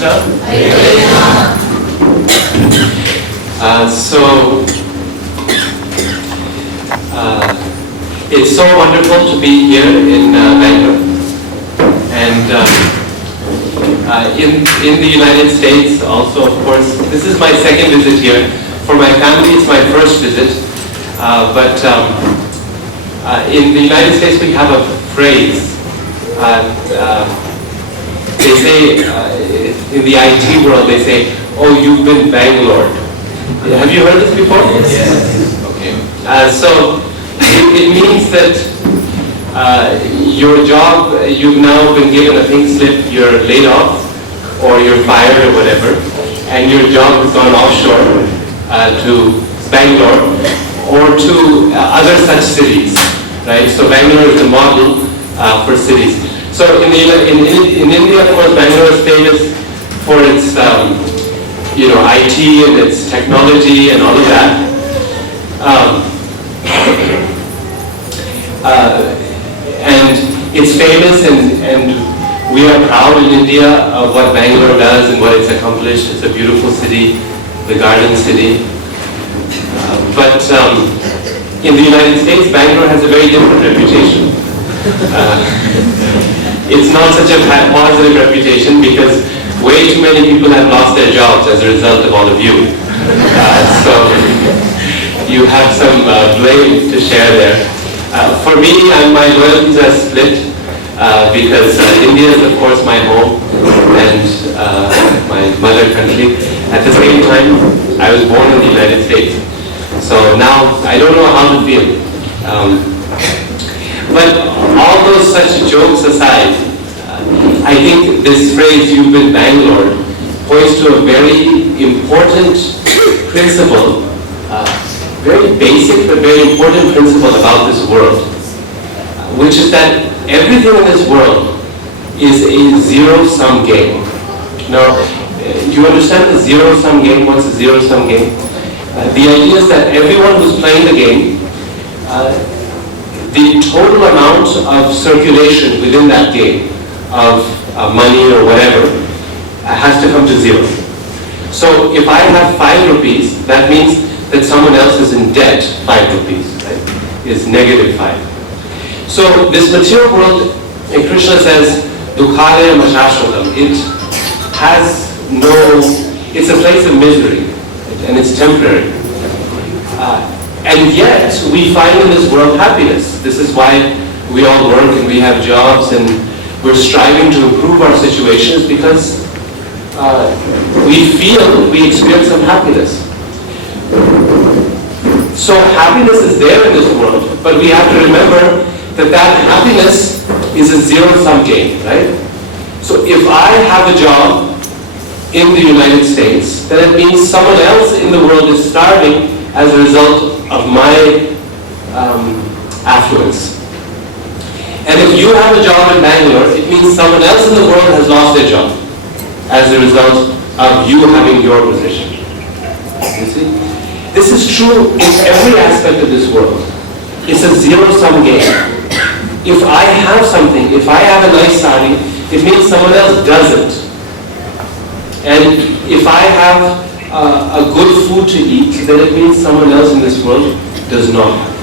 Krishna. It's so wonderful to be here in Bangalore, and in the United States also, of course. This is my second visit here. For my family, it's my first visit, but in the United States we have a phrase. They say, in the IT world, they say, "Oh, you've been Bangalore." Have you heard this before? Yes. Okay. So it means that your job, you've now been given a pink slip, you're laid off, or you're fired or whatever, and your job has gone offshore to Bangalore or to other such cities, right? So Bangalore is the model for cities. So in India, of course, Bangalore is famous for its IT and its technology and all of that. And it's famous, and we are proud in India of what Bangalore does and what it's accomplished. It's a beautiful city, the garden city. But in the United States, Bangalore has a very different reputation. It's not such a positive reputation because way too many people have lost their jobs as a result of all of you. So you have some blame to share there. For me, my loyalties are split because India is, of course, my home and my mother country. At the same time, I was born in the United States. So now I don't know how to feel. But all those such jokes aside, I think this phrase, "you've been Bangalore," points to a very important principle, very basic but very important principle about this world, which is that everything in this world is a zero-sum game. Now, do you understand the zero-sum game? What's a zero-sum game? The idea is that everyone who's playing the game, the total amount of circulation within that game of money or whatever has to come to zero. So if I have 5 rupees, that means that someone else is in debt 5 rupees, right? Is -5. So this material world, Krishna says, "Dukhalaya mashashvatam." It has no, it's a place of misery, and it's temporary. And yet, we find in this world happiness. This is why we all work and we have jobs and we're striving to improve our situations because we experience some happiness. So happiness is there in this world, but we have to remember that happiness is a zero-sum game, right? So if I have a job in the United States, then it means someone else in the world is starving as a result of my affluence. And if you have a job in Bangalore, it means someone else in the world has lost their job as a result of you having your position. You see? This is true in every aspect of this world. It's a zero-sum game. If I have something, if I have a nice sari, it means someone else doesn't. And if I have a good food to eat, then it means someone else in this world does not have.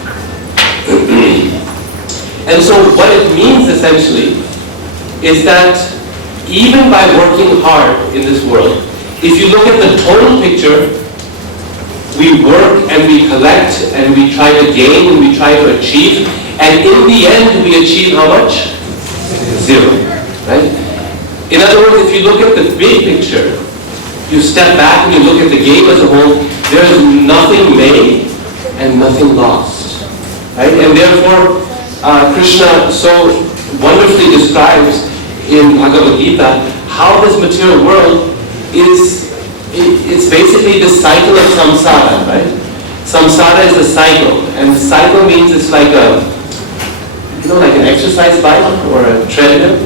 And so what it means essentially is that even by working hard in this world, if you look at the total picture, we work and we collect and we try to gain and we try to achieve, and in the end we achieve how much? Zero, right? In other words, if you look at the big picture, you step back and you look at the game as a whole, there is nothing made and nothing lost, right? And therefore, Krishna so wonderfully describes in Bhagavad Gita how this material world is, it's basically the cycle of samsara, right? Samsara is a cycle, and the cycle means it's like like an exercise bike or a treadmill.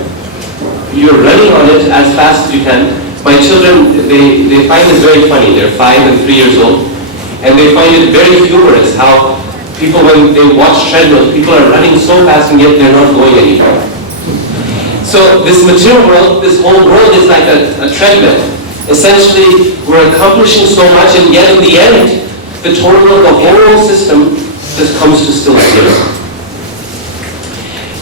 You're running on it as fast as you can. My children, they find this very funny. They're 5 and 3 years old, and they find it very humorous how people, when they watch treadmills, people are running so fast and yet they're not going anywhere. So this material world, this whole world is like a treadmill. Essentially, we're accomplishing so much, and yet in the end, the total of the whole system just comes to still zero.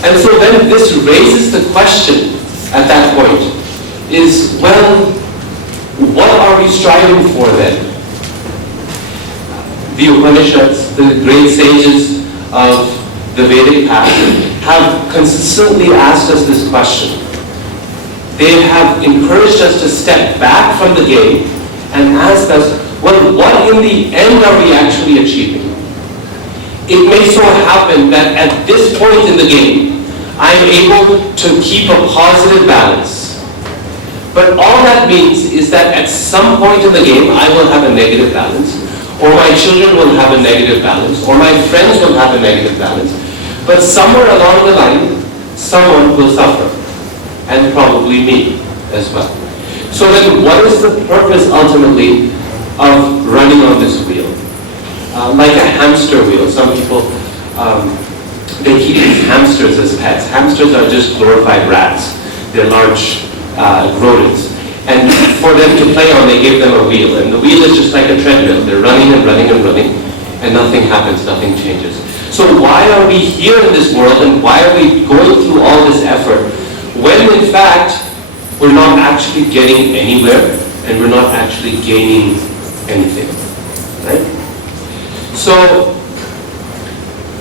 And so then this raises the question at that point is, well, what are we striving for then? The Upanishads, the great sages of the Vedic path, have consistently asked us this question. They have encouraged us to step back from the game and ask us, well, what in the end are we actually achieving? It may so happen that at this point in the game, I'm able to keep a positive balance. But all that means is that at some point in the game, I will have a negative balance, or my children will have a negative balance, or my friends will have a negative balance. But somewhere along the line, someone will suffer, and probably me as well. So then what is the purpose ultimately of running on this wheel? Like a hamster wheel. Some people, they keep these hamsters as pets. Hamsters are just glorified rats. They're large rodents. And for them to play on, they give them a wheel. And the wheel is just like a treadmill. They're running and running and running, and nothing happens, nothing changes. So why are we here in this world, and why are we going through all this effort, when in fact, we're not actually getting anywhere, and we're not actually gaining anything, right? So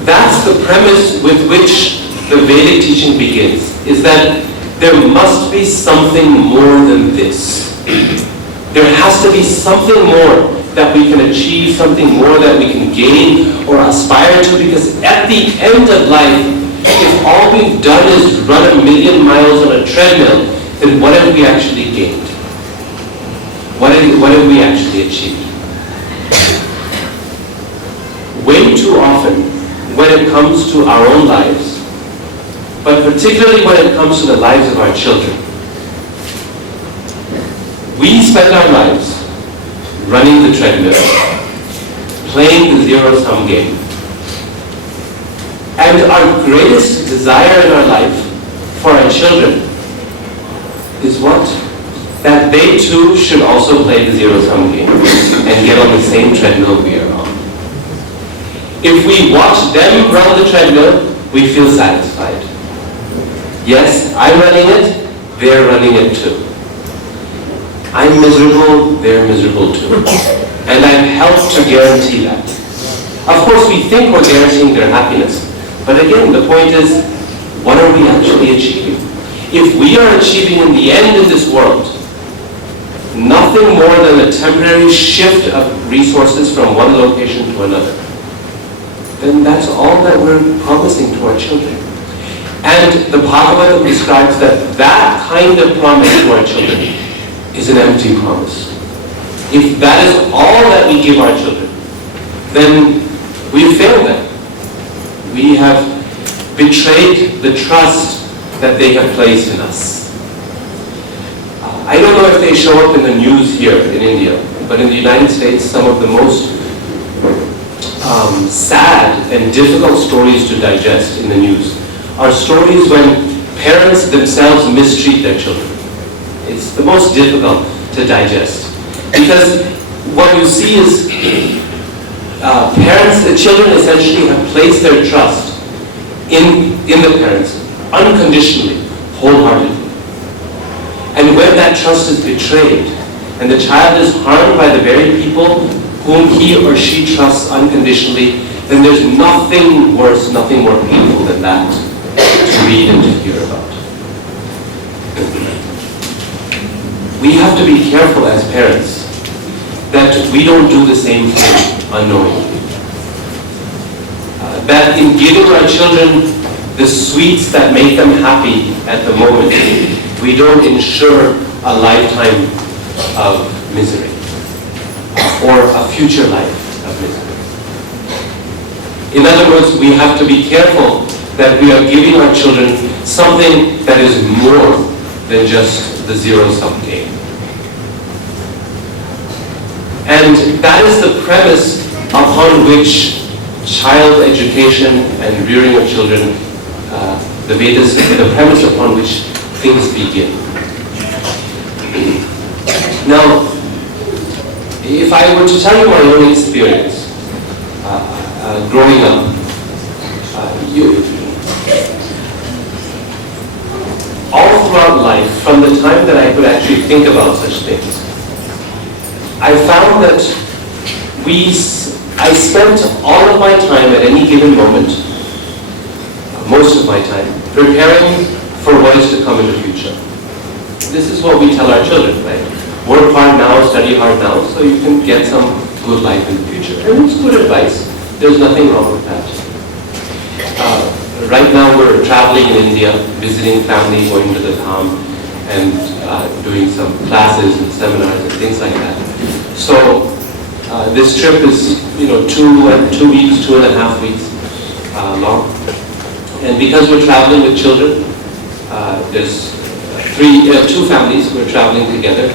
that's the premise with which the Vedic teaching begins, is that there must be something more than this. There has to be something more that we can achieve, something more that we can gain or aspire to, because at the end of life, if all we've done is run 1,000,000 miles on a treadmill, then what have we actually gained? What have we actually achieved? Way too often, when it comes to our own lives, but particularly when it comes to the lives of our children, we spend our lives running the treadmill, playing the zero-sum game. And our greatest desire in our life for our children is what? That they too should also play the zero-sum game and get on the same treadmill we are on. If we watch them run the treadmill, we feel satisfied. Yes, I'm running it, they're running it too. I'm miserable, they're miserable too. And I've helped to guarantee that. Of course, we think we're guaranteeing their happiness. But again, the point is, what are we actually achieving? If we are achieving in the end in this world nothing more than a temporary shift of resources from one location to another, then that's all that we're promising to our children. And the Bhagavatam describes that kind of promise to our children is an empty promise. If that is all that we give our children, then we failed them. We have betrayed the trust that they have placed in us. I don't know if they show up in the news here in India, but in the United States, some of the most sad and difficult stories to digest in the news are stories when parents themselves mistreat their children. It's the most difficult to digest, because what you see is the children essentially have placed their trust in the parents unconditionally, wholeheartedly. And when that trust is betrayed and the child is harmed by the very people whom he or she trusts unconditionally, then there's nothing worse, nothing more painful than that to read and to hear about. We have to be careful as parents that we don't do the same thing unknowingly. That in giving our children the sweets that make them happy at the moment, we don't ensure a lifetime of misery or a future life of misery. In other words, we have to be careful that we are giving our children something that is more than just the zero-sum game. And that is the premise upon which child education and rearing of children, the Vedas, the premise upon which things begin. Now, if I were to tell you my own experience growing up, all throughout life, from the time that I could actually think about such things, I found that I spent all of my time at any given moment, most of my time, preparing for what is to come in the future. This is what we tell our children, right? Work hard now, study hard now, so you can get some good life in the future. And it's good advice. There's nothing wrong with that. Right now we're traveling in India, visiting family, going to the Dham, and doing some classes and seminars and things like that. So this trip is, 2 weeks, 2.5 weeks long. And because we're traveling with children, there's two families who are traveling together.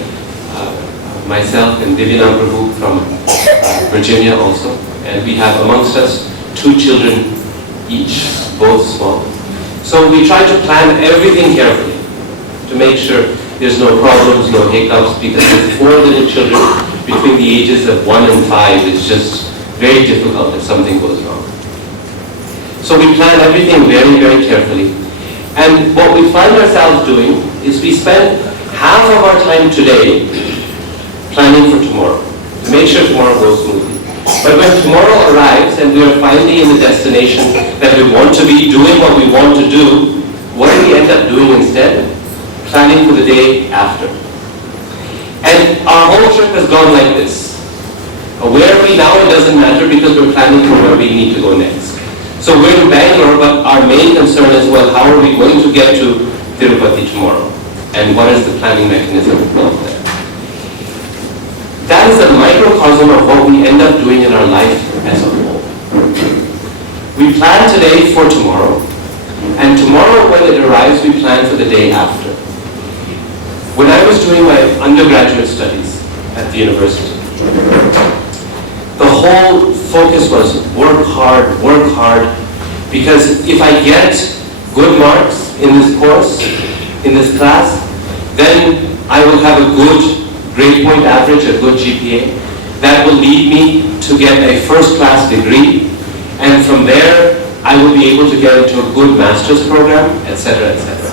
Myself and Prabhu from Virginia also. And we have amongst us 2 children each, both small. So we try to plan everything carefully to make sure there's no problems, no hiccups, because with 4 little children between the ages of 1 and 5, it's just very difficult if something goes wrong. So we plan everything very, very carefully. And what we find ourselves doing is we spend half of our time today planning for tomorrow, to make sure tomorrow goes smoothly. But when tomorrow arrives and we are finally in the destination that we want to be, doing what we want to do, what do we end up doing instead? Planning for the day after. And our whole trip has gone like this. Where are we now? It doesn't matter because we're planning for where we need to go next. So we're in Bangalore, but our main concern is, well, how are we going to get to Tirupati tomorrow? And what is the planning mechanism involved there? That is a microcosm of what we end up doing in our life as a whole. We plan today for tomorrow, and tomorrow when it arrives, we plan for the day after. When I was doing my undergraduate studies at the university, the whole focus was work hard, because if I get good marks in this course, in this class, then I will have a good grade point average, a good GPA. That will lead me to get a first-class degree, and from there I will be able to get into a good master's program, etc., etc.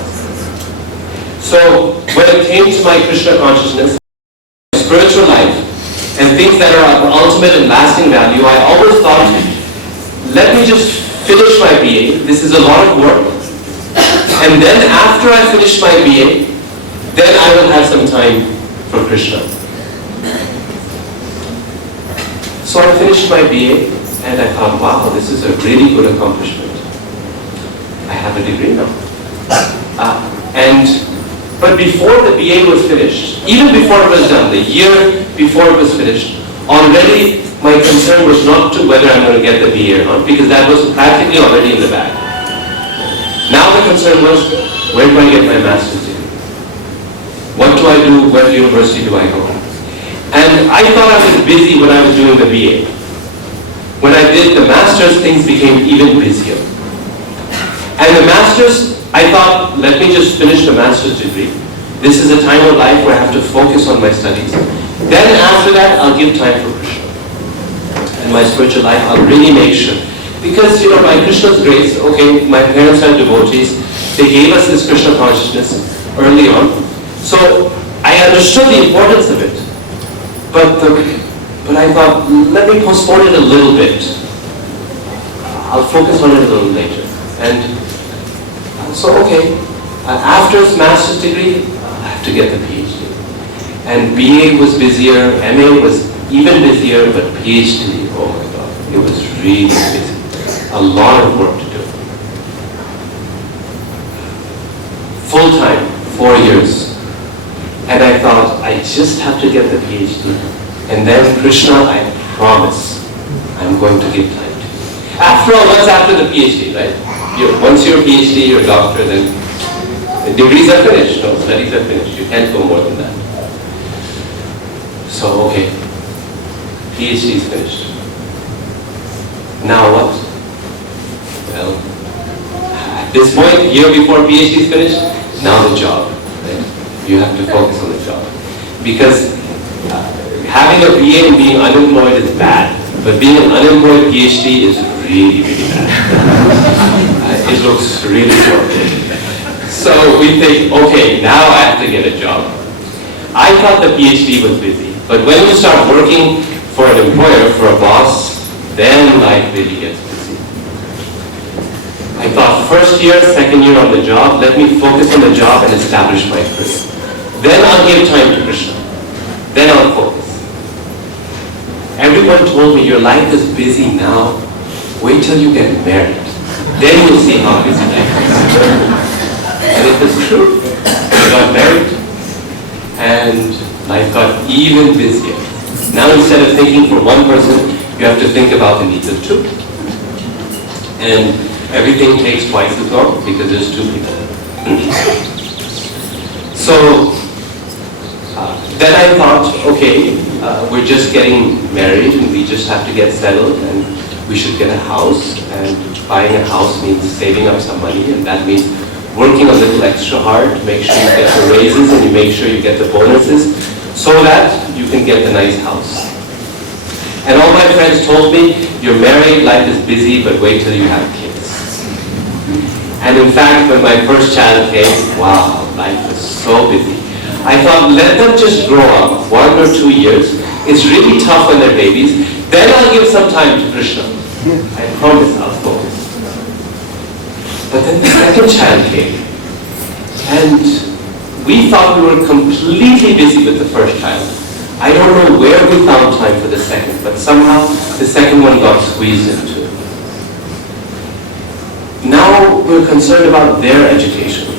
So when it came to my Krishna consciousness, spiritual life, and things that are of ultimate and lasting value, I always thought, let me just finish my BA. This is a lot of work. And then after I finish my BA, then I will have some time for Krishna. So I finished my BA and I thought, wow, this is a really good accomplishment. I have a degree now. But before the BA was finished, even before it was done, the year before it was finished, already my concern was not to whether I'm going to get the BA or not, because that was practically already in the bag. Now the concern was, where do I get my master's degree? What do I do? What university do I go? And I thought I was busy when I was doing the BA. When I did the master's, things became even busier. And the master's, I thought, let me just finish the master's degree. This is a time of life where I have to focus on my studies. Then after that, I'll give time for Krishna. And my spiritual life, I'll really make sure. Because, by Krishna's grace, okay, my parents are devotees. They gave us this Krishna consciousness early on. So I understood the importance of it. But I thought, let me postpone it a little bit. I'll focus on it a little later. And so, okay, after his master's degree, I have to get the PhD. And BA was busier, MA was even busier, but PhD, oh my God, it was really busy. A lot of work to do. Full time, 4 years. And I thought, I just have to get the PhD. And then Krishna, I promise, I'm going to give time to. After all, what's after the PhD, right? Once you're a PhD, you're a doctor, then the degrees are finished, no, studies are finished. You can't go more than that. So, okay, PhD is finished. Now what? Well, at this point, year before PhD is finished, Now the job. Right? You have to focus on the job. Because having a BA and being unemployed is bad, but being an unemployed PhD is really, really bad. It looks really poor. So we think, okay, now I have to get a job. I thought the PhD was busy, but when you start working for an employer, for a boss, then life really gets busy. I thought first year, second year on the job, let me focus on the job and establish my career. Then I'll give time to Krishna. Then I'll focus. Everyone told me, your life is busy now. Wait till you get married. Then you'll see how busy life is. And it was true. I got married, and life got even busier. Now instead of thinking for one person, you have to think about the needs of two. And everything takes twice as long because there's two people. So then I thought, okay, we're just getting married and we just have to get settled and we should get a house. And buying a house means saving up some money, and that means working a little extra hard to make sure you get the raises and you make sure you get the bonuses so that you can get the nice house. And all my friends told me, you're married, life is busy, but wait till you have kids. And in fact, when my first child came, wow, life was so busy. I thought, let them just grow up 1 or 2 years. It's really tough when they're babies. Then I'll give some time to Krishna. I promise I'll focus. But then the second child came. And we thought we were completely busy with the first child. I don't know where we found time for the second, but somehow the second one got squeezed into. Now we're concerned about their education.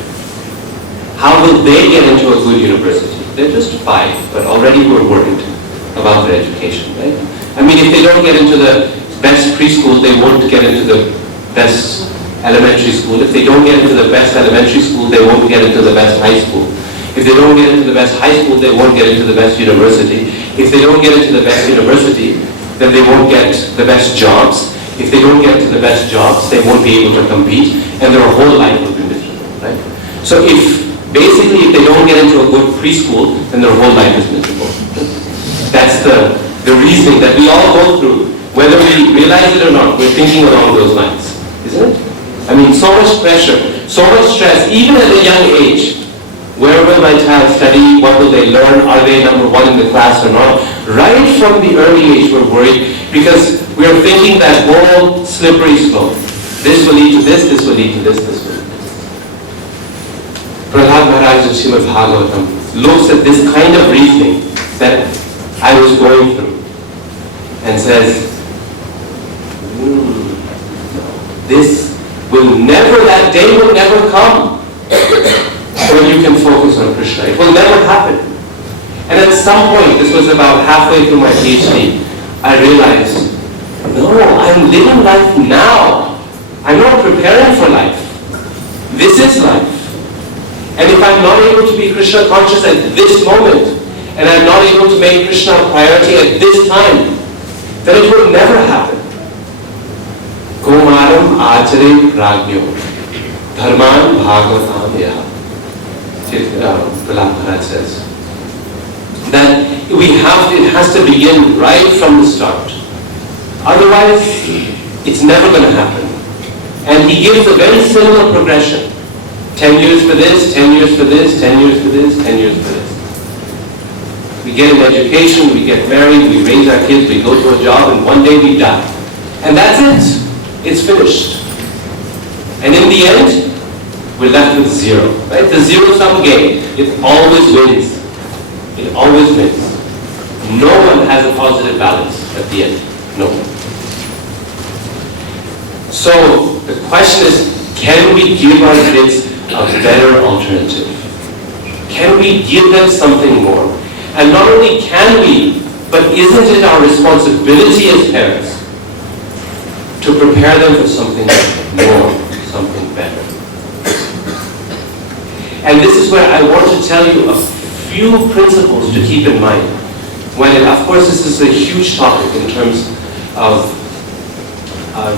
How will they get into a good university? They're just 5, but already we're worried about their education, right? I mean, if they don't get into the best preschool, they won't get into the best elementary school. If they don't get into the best elementary school, they won't get into the best high school. If they don't get into the best high school, they won't get into the best university. If they don't get into the best university, then they won't get the best jobs. If they don't get to the best jobs, they won't be able to compete, and their whole life will be miserable, right? So if they don't get into a good preschool, then their whole life is miserable. That's the reasoning that we all go through. Whether we realize it or not, we're thinking along those lines, isn't it? I mean, so much pressure, so much stress, even at a young age. Where will my child study? What will they learn? Are they number 1 in the class or not? Right from the early age, we're worried because we're thinking that whole slippery slope. This will lead to this, this will lead to this, this will lead to this. Prahlad Maharaj in Srimad Bhagavatam looks at this kind of reasoning that I was going through and says, this will never, that day will never come when you can focus on Krishna. It will never happen. And at some point, this was about halfway through my PhD, I realized, no, I'm living life now. I'm not preparing for life. This is life. And if I'm not able to be Krishna conscious at this moment, and I'm not able to make Krishna a priority at this time, then it will never happen. Kumaram achare prajño dharman bhagavatam yaha. Prahlad Maharaj says that it has to begin right from the start. Otherwise, it's never going to happen. And he gives a very similar progression. 10 years for this, 10 years for this, 10 years for this, 10 years for this. We get an education, we get married, we raise our kids, we go to a job, and one day we die. And that's it. It's finished. And in the end, we're left with zero. Right? The zero-sum game. It always wins. It always wins. No one has a positive balance at the end. No one. So the question is, can we give our kids a better alternative? Can we give them something more? And not only can we, but isn't it our responsibility as parents to prepare them for something more, something better? And this is where I want to tell you a few principles to keep in mind. Of course, this is a huge topic in terms of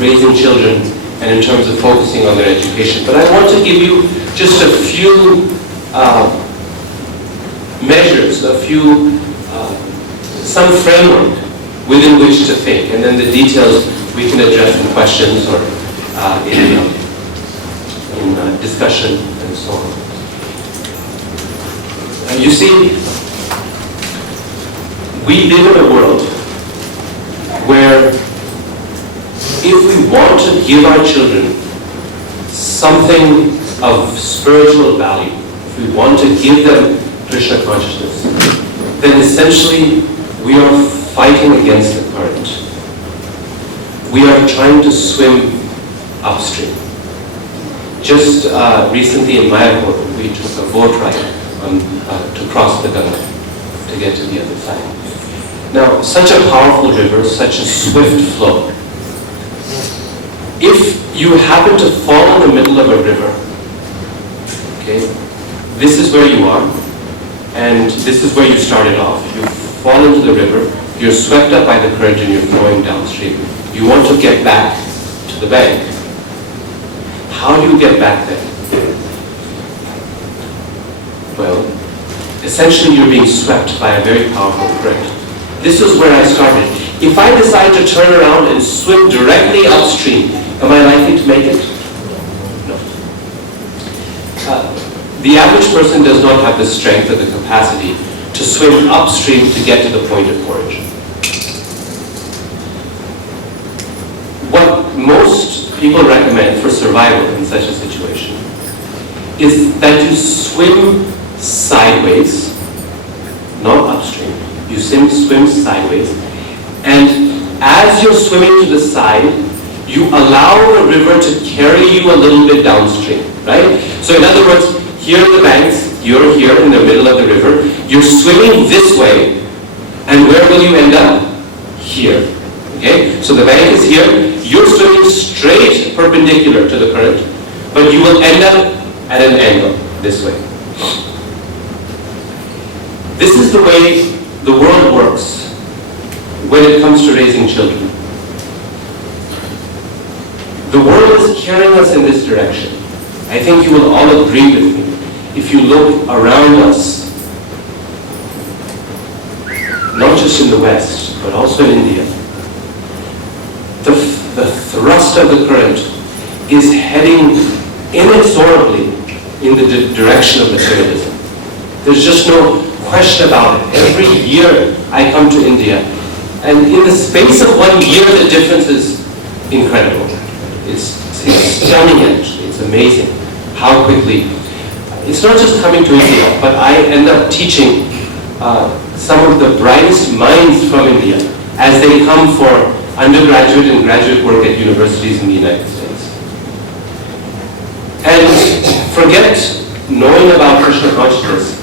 raising children and in terms of focusing on their education. But I want to give you just a few measures, some framework within which to think, and then the details we can address in questions or in discussion and so on. You see, we live in a world where if we want to give our children something of spiritual value, if we want to give them Krishna consciousness, then essentially we are fighting against the current. We are trying to swim upstream. Just recently in Mayapur, we took a boat ride to cross the Ganga to get to the other side. Now, such a powerful river, such a swift flow. If you happen to fall in the middle of a river, okay, this is where you are, and this is where you started off. You fall into the river, you're swept up by the current and you're flowing downstream. You want to get back to the bank. How do you get back there? Well, essentially you're being swept by a very powerful current. This is where I started. If I decide to turn around and swim directly upstream, am I likely to make it? No. The average person does not have the strength or the capacity to swim upstream to get to the point of origin. What most people recommend for survival in such a situation is that you swim sideways, not upstream. You swim sideways, and as you're swimming to the side, you allow the river to carry you a little bit downstream, right? So in other words, here are the banks, you're here in the middle of the river, you're swimming this way, and where will you end up? Here, okay? So the bank is here, you're swimming straight perpendicular to the current, but you will end up at an angle, this way. This is the way the world works when it comes to raising children. The world is carrying us in this direction. I think you will all agree with me. If you look around us, not just in the West, but also in India, the thrust of the current is heading inexorably in the direction of materialism. There's just no question about it. Every year I come to India, and in the space of 1 year the difference is incredible. It's stunning actually. It's amazing how quickly. It's not just coming to India, but I end up teaching some of the brightest minds from India as they come for undergraduate and graduate work at universities in the United States. And forget knowing about Krishna consciousness.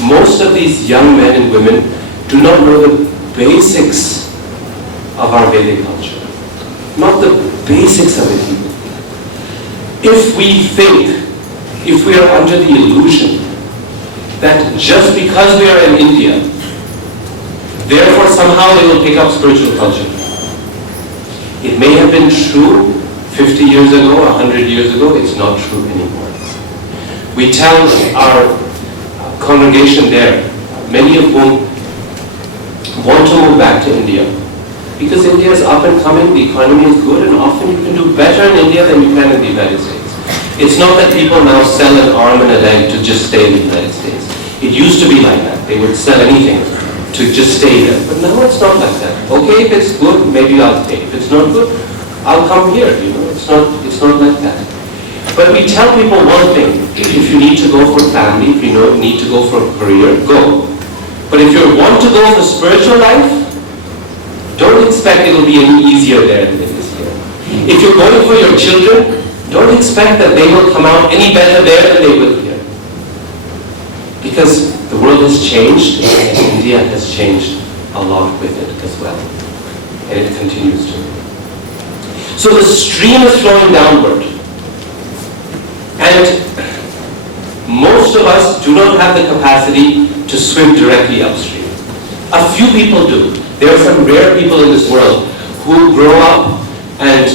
Most of these young men and women do not know the basics of our Vedic culture. Not the basics of it even. If we think, if we are under the illusion that just because we are in India, therefore somehow they will pick up spiritual culture. It may have been true 50 years ago, 100 years ago, it's not true anymore. We tell our congregation there, many of whom want to move back to India, because India is up and coming, the economy is good, and often you can do better in India than you can in the United States. It's not that people now sell an arm and a leg to just stay in the United States. It used to be like that. They would sell anything to just stay there. But now it's not like that. Okay, if it's good, maybe I'll stay. If it's not good, I'll come here. You know, it's not like that. But we tell people one thing: if you need to go for family, if you need to go for a career, go. But if you want to go for spiritual life, don't expect it will be any easier there than it is here. If you're going for your children, don't expect that they will come out any better there than they will here. Because the world has changed, and India has changed a lot with it as well. And it continues to. So the stream is flowing downward. And most of us do not have the capacity to swim directly upstream. A few people do. There are some rare people in this world who grow up and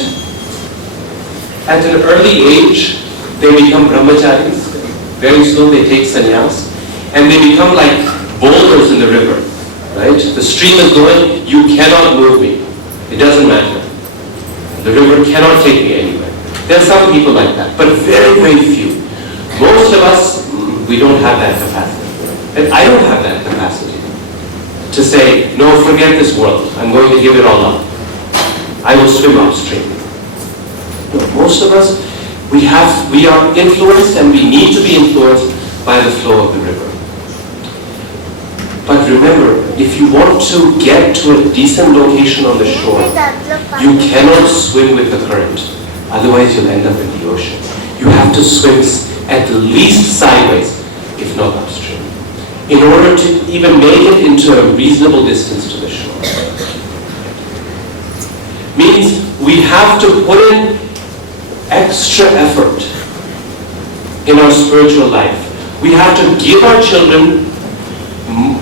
at an early age they become brahmacharis very soon they take sannyas, and they become like boulders in the river, right? The stream is going, you cannot move me. It doesn't matter. The river cannot take me anywhere. There are some people like that, but very, very few. Most of us, we don't have that capacity. And I don't have that capacity to say, no, forget this world. I'm going to give it all up. I will swim upstream. No, most of us, we are influenced, and we need to be influenced by the flow of the river. But remember, if you want to get to a decent location on the shore, you cannot swim with the current. Otherwise, you'll end up in the ocean. You have to swim at least sideways, if not upstream, in order to even make it into a reasonable distance to the shore. Means we have to put in extra effort in our spiritual life. We have to give our children,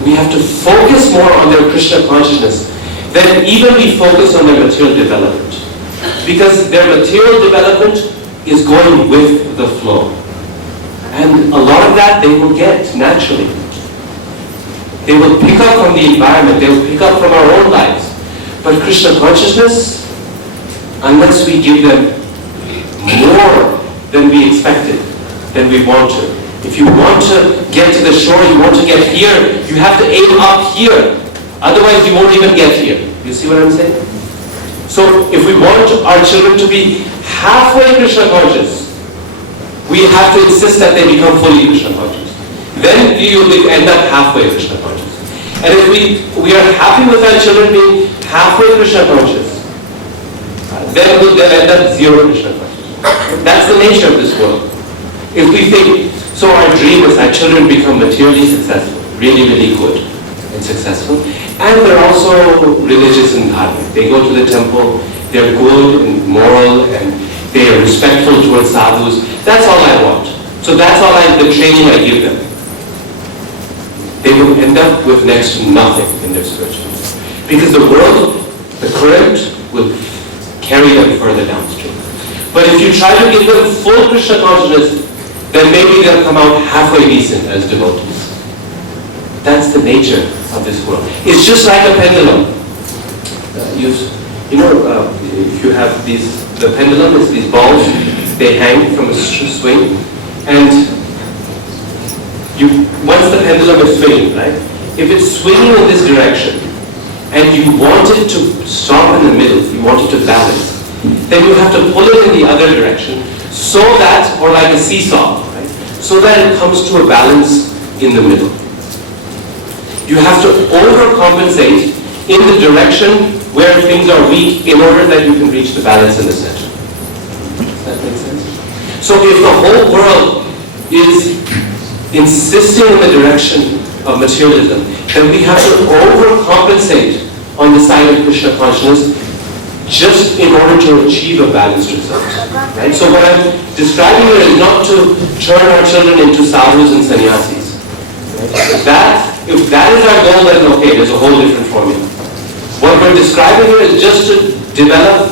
we have to focus more on their Krishna consciousness than even we focus on their material development. Because their material development is going with the flow. And a lot of that they will get naturally. They will pick up from the environment, they will pick up from our own lives. But Krishna consciousness, unless we give them more than we expected, than we want to. If you want to get to the shore, you want to get here, you have to aim up here. Otherwise you won't even get here. You see what I'm saying? So if we want our children to be halfway Krishna conscious, we have to insist that they become fully Krishna conscious. Then you will end up halfway Krishna conscious. And if we are happy with our children being halfway Krishna conscious, then they'll end up zero Krishna conscious. That's the nature of this world. If we think, so our dream is that children become materially successful, really, really good and successful, and they're also religious and dharmic. They go to the temple, they're good and moral, and they are respectful towards sadhus. That's all I want. So that's all the training I give them. They will end up with next to nothing in their spiritual life. Because the world, the current, will carry them further downstream. But if you try to give them full Krishna consciousness, then maybe they'll come out halfway decent as devotees. That's the nature of this world. It's just like a pendulum. If you have the pendulum is these balls, they hang from a swing, and once the pendulum is swinging, right? If it's swinging in this direction, and you want it to stop in the middle, you want it to balance, then you have to pull it in the other direction, so that, or like a seesaw, right? So that it comes to a balance in the middle. You have to overcompensate in the direction where things are weak in order that you can reach the balance in the center. Does that make sense? So if the whole world is insisting in the direction of materialism, then we have to overcompensate on the side of Krishna consciousness just in order to achieve a balanced result. Right? So what I'm describing here is not to turn our children into sadhus and sannyasis. Right? If that is our goal, then okay, there's a whole different formula. What we're describing here is just to develop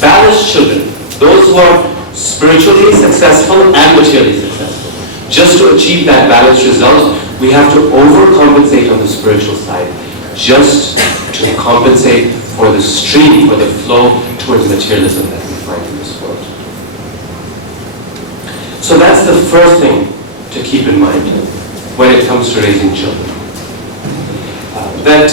balanced children, those who are spiritually successful and materially successful. Just to achieve that balanced result, we have to overcompensate on the spiritual side, just to compensate for the stream, for the flow towards materialism that we find in this world. So that's the first thing to keep in mind when it comes to raising children. That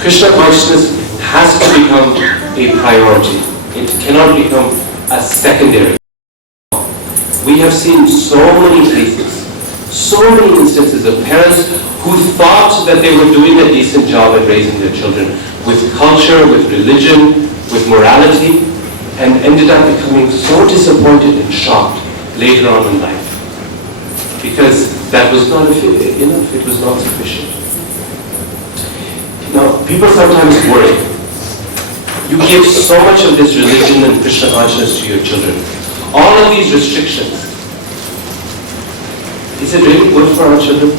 Krishna consciousness has to become a priority. It cannot become a secondary. We have seen so many cases, so many instances of parents who thought that they were doing a decent job at raising their children with culture, with religion, with morality, and ended up becoming so disappointed and shocked later on in life. Because that was not enough, it was not sufficient. Now, people sometimes worry. You give so much of this religion and Krishna consciousness to your children. All of these restrictions. Is it really good for our children?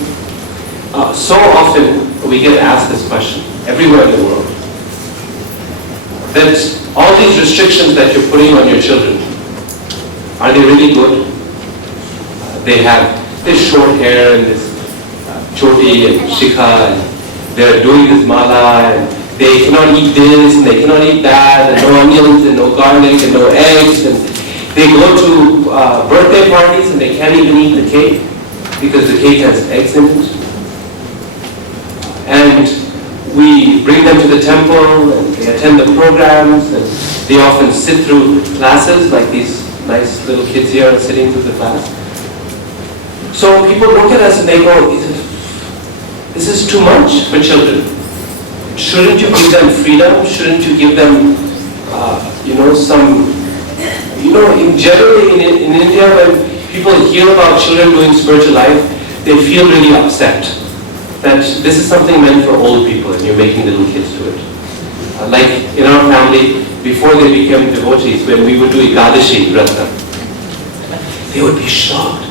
So often we get asked this question, everywhere in the world. That all these restrictions that you're putting on your children, are they really good? They have this short hair and this choti and shikha, and they're doing this mala, and they cannot eat this and they cannot eat that, and no onions and no garlic and no eggs, and they go to birthday parties and they can't even eat the cake because the cake has eggs in it. And we bring them to the temple and they attend the programs, and they often sit through classes like these nice little kids here are sitting through the class. So people look at us and they go, this is too much for children. Shouldn't you give them freedom? Shouldn't you give them, generally in India, when people hear about children doing spiritual life, they feel really upset that this is something meant for old people and you're making little kids do it. Like in our family, before they became devotees, when we would do Ekadashi Vrata, they would be shocked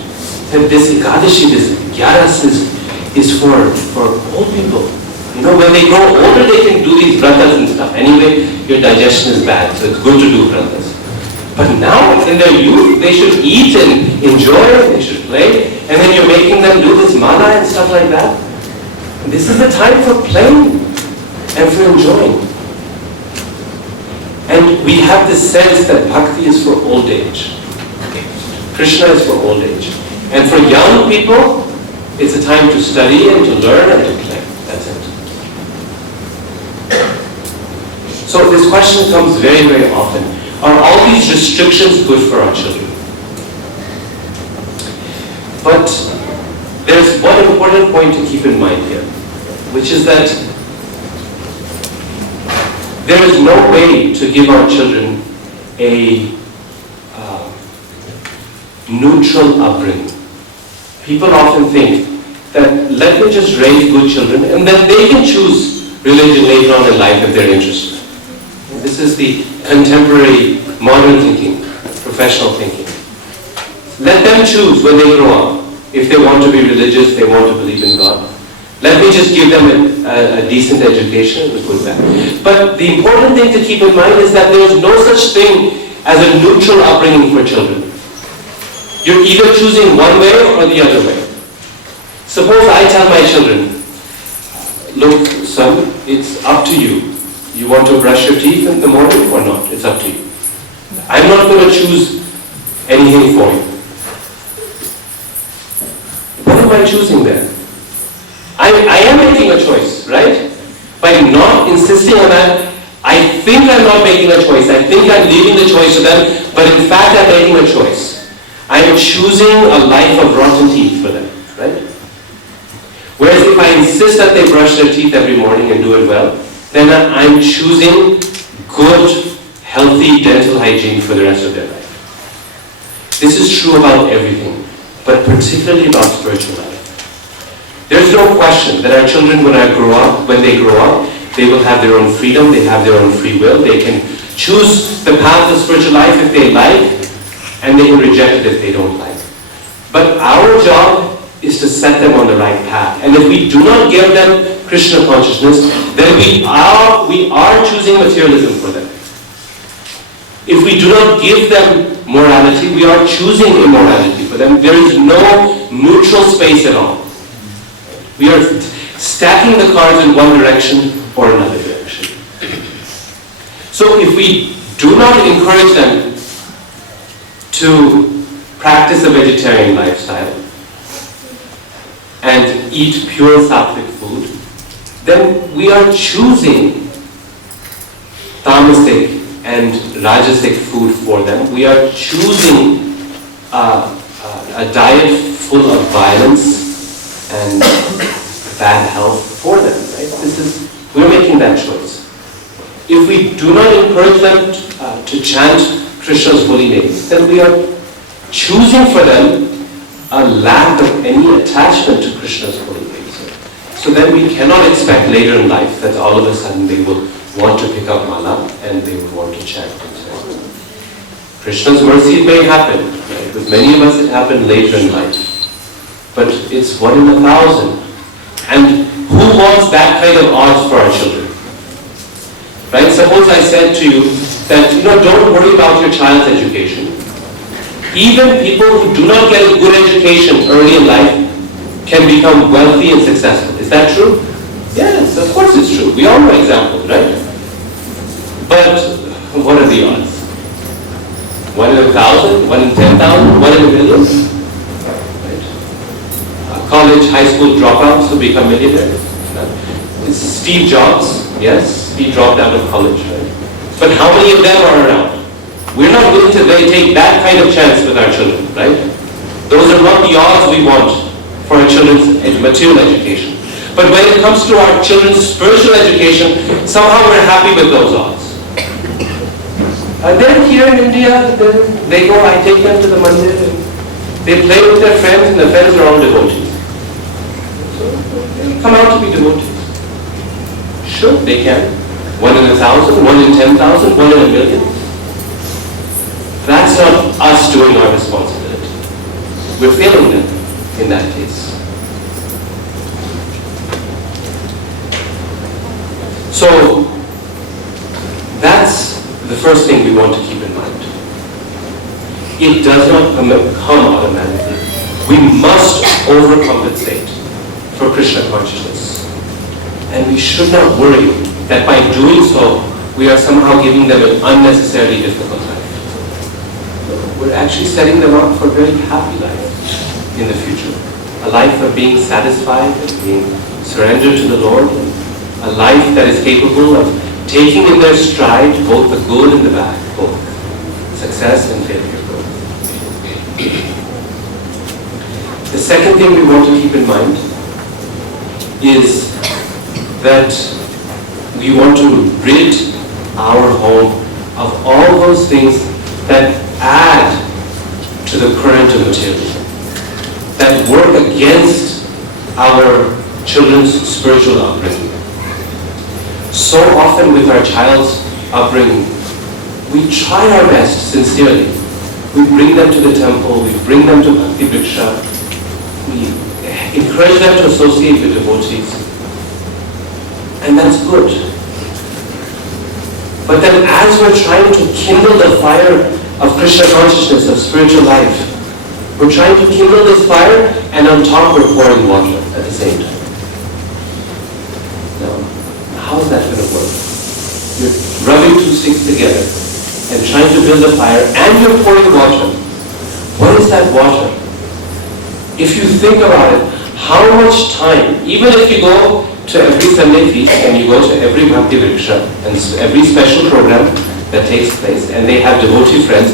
that this Ekadashi, this Gyaras is for old people. When they grow older, they can do these vratas and stuff. Anyway, your digestion is bad, so it's good to do vratas. But now, in their youth, they should eat and enjoy, they should play, and then you're making them do this mala and stuff like that. This is the time for playing and for enjoying. And we have this sense that bhakti is for old age. Krishna is for old age. And for young people, it's a time to study and to learn and to play. That's it. So this question comes very, very often. Are all these restrictions good for our children? But there's one important point to keep in mind here, which is that there is no way to give our children a neutral upbringing. People often think that let me just raise good children and then they can choose religion later on in life if they're interested. This is the contemporary modern thinking, professional thinking. Let them choose when they grow up. If they want to be religious, they want to believe in God. Let me just give them a decent education and a good background. But the important thing to keep in mind is that there is no such thing as a neutral upbringing for children. You're either choosing one way or the other way. Suppose I tell my children, look, son, it's up to you. You want to brush your teeth in the morning or not? It's up to you. I'm not going to choose anything for you. What am I choosing there? I am making a choice, right? By not insisting on that, I think I'm not making a choice. I think I'm leaving the choice to them, but in fact I'm making a choice. I am choosing a life of rotten teeth for them, right? Whereas if I insist that they brush their teeth every morning and do it well, then I'm choosing good, healthy dental hygiene for the rest of their life. This is true about everything, but particularly about spiritual life. There's no question that our children, when they grow up, they will have their own freedom, they have their own free will, they can choose the path of spiritual life if they like, and they can reject it if they don't like. But our job is to set them on the right path. And if we do not give them Krishna consciousness, then we are choosing materialism for them. If we do not give them morality, we are choosing immorality for them. There is no neutral space at all. We are stacking the cards in one direction or another direction. So if we do not encourage them to practice a vegetarian lifestyle and eat pure sattvic food, then we are choosing tamasic and rajasic food for them. We are choosing a diet full of violence and bad health for them, right? We're making that choice. If we do not encourage them to chant Krishna's holy name, then we are choosing for them a lack of any attachment to Krishna's holy name. So then we cannot expect later in life that all of a sudden they will want to pick up mala and they will want to chant. Krishna's mercy may happen, right? With many of us it happened later in life. But it's 1 in 1,000. And who wants that kind of odds for our children? Right? Suppose I said to you that, don't worry about your child's education. Even people who do not get a good education early in life can become wealthy and successful. Is that true? Yes, of course it's true. We all know examples, right? But what are the odds? 1 in 1,000, 1 in 10,000, 1 in a million? Right? College, high school dropouts who become millionaires. It's Steve Jobs, yes, he dropped out of college, right? But how many of them are around? We're not willing to take that kind of chance with our children, right? Those are not the odds we want for our children's material education. But when it comes to our children's spiritual education, somehow we're happy with those odds. Then here in India, they go, I take them to the mandir, and they play with their friends, and the friends are all devotees. So they come out to be devotees. Sure, they can. 1 in 1,000, 1 in 10,000, 1 in a million. That's not us doing our responsibility. We're failing them in that case. So, that's the first thing we want to keep in mind. It does not come automatically. We must overcompensate for Krishna consciousness. And we should not worry that by doing so, we are somehow giving them an unnecessarily difficult life. We're actually setting them up for a very happy life in the future. A life of being satisfied and being surrendered to the Lord. A life that is capable of taking in their stride both the good and the bad, both success and failure. The second thing we want to keep in mind is that we want to rid our home of all those things that add to the current of materialism, that work against our children's spiritual upbringing. So often with our child's upbringing, we try our best sincerely. We bring them to the temple, we bring them to Bhakti Vriksha, we encourage them to associate with devotees, and that's good. But then as we're trying to kindle the fire of Krishna consciousness, of spiritual life, we're trying to kindle this fire, and on top we're pouring water at the same time. Now, how is that going to work? You're rubbing two sticks together and trying to build a fire, and you're pouring water. What is that water? If you think about it, how much time, even if you go to every Sunday feast and you go to every Bhakti Vriksha and every special program that takes place, and they have devotee friends,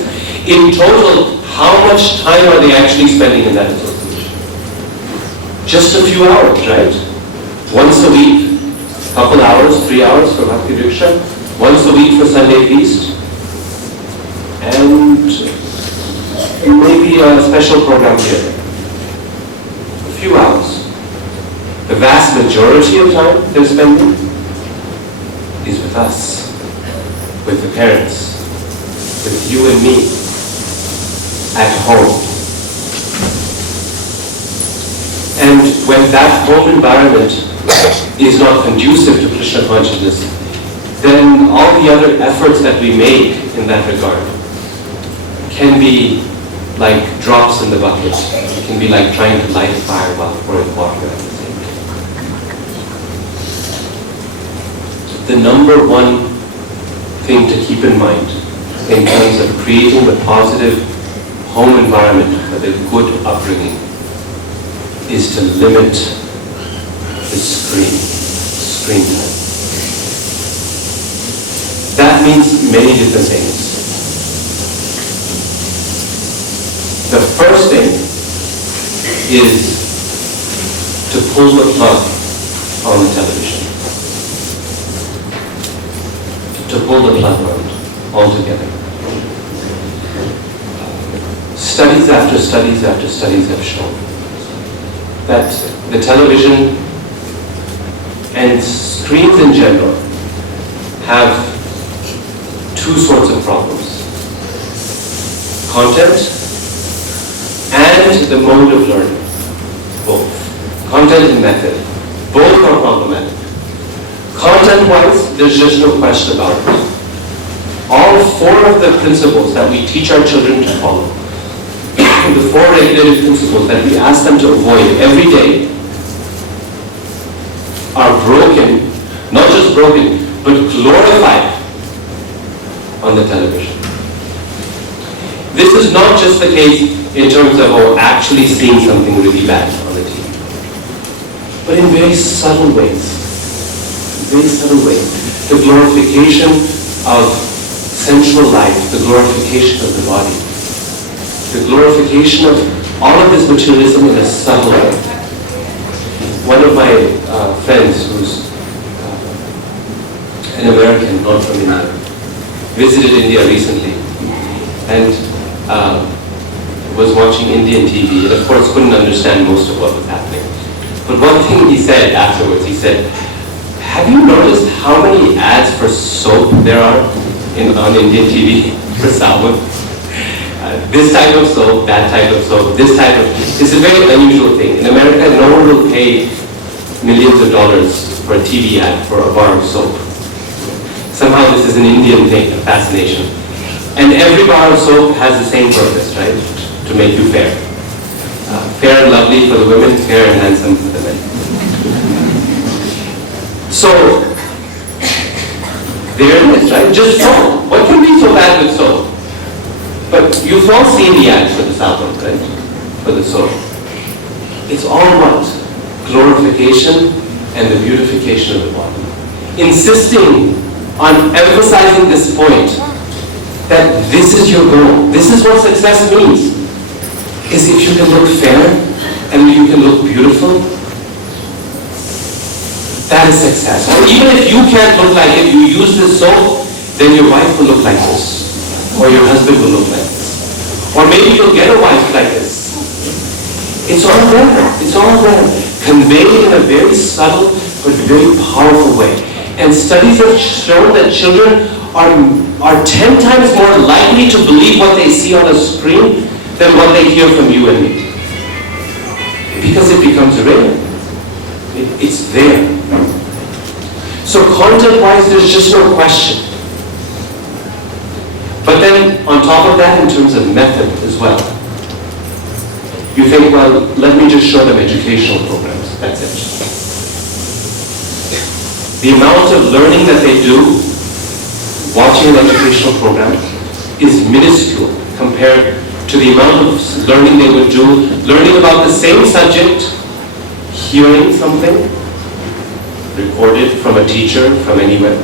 in total, how much time are they actually spending in that association? Just a few hours, right? Once a week, couple hours, 3 hours for Bhakti Vriksha, once a week for Sunday feast, and maybe a special program here. A few hours. The vast majority of time they're spending is with us, with the parents, with you and me, at home. And when that home environment is not conducive to Krishna consciousness, then all the other efforts that we make in that regard can be like drops in the bucket. It can be like trying to light a fire while pouring water at the same time. The number one thing to keep in mind in terms of creating the positive home environment for the good upbringing is to limit the screen time. That means many different things. The first thing is to pull the plug on the television. To pull the plug on it altogether. Studies after studies after studies have shown that the television and screens in general have two sorts of problems. Content and the mode of learning. Both. Content and method. Both are problematic. Content-wise, there's just no question about it. All four of the principles that we teach our children to follow avoid, the 4 regulative principles that we ask them to avoid every day are broken, not just broken, but glorified on the television. This is not just the case in terms of actually seeing something really bad on the TV, but in very subtle ways. Very subtle ways. The glorification of sensual life, the glorification of the body, the glorification of all of this materialism in a subtle way. One of my friends, who's an American, not from India, visited India recently and was watching Indian TV and of course couldn't understand most of what was happening. But one thing he said afterwards, he said, have you noticed how many ads for soap there are on Indian TV for salmon? This type of soap, that type of soap, this type of... It's a very unusual thing. In America, no one will pay millions of dollars for a TV ad for a bar of soap. Somehow this is an Indian thing, a fascination. And every bar of soap has the same purpose, right? To make you fair. Fair and lovely for the women, fair and handsome for the men. So, there it is, right? Just soap. What can be so bad with soap? But you've all seen the ads for the salmon, right? For the soap. It's all what? Glorification and the beautification of the body. Insisting on emphasizing this point that this is your goal. This is what success means. Is if you can look fair and you can look beautiful, that is success. Or even if you can't look like it, you use this soap, then your wife will look like this. Or your husband will look like this. Or maybe you'll get a wife like this. It's all there. It's all there. Conveyed in a very subtle but very powerful way. And studies have shown that children are 10 times more likely to believe what they see on a screen than what they hear from you and me. Because it becomes real. It's there. So content-wise, there's just no question. But then, on top of that, in terms of method as well, you think, well, let me just show them educational programs. That's it. The amount of learning that they do watching an educational program is minuscule compared to the amount of learning they would do, learning about the same subject, hearing something recorded from a teacher from anywhere,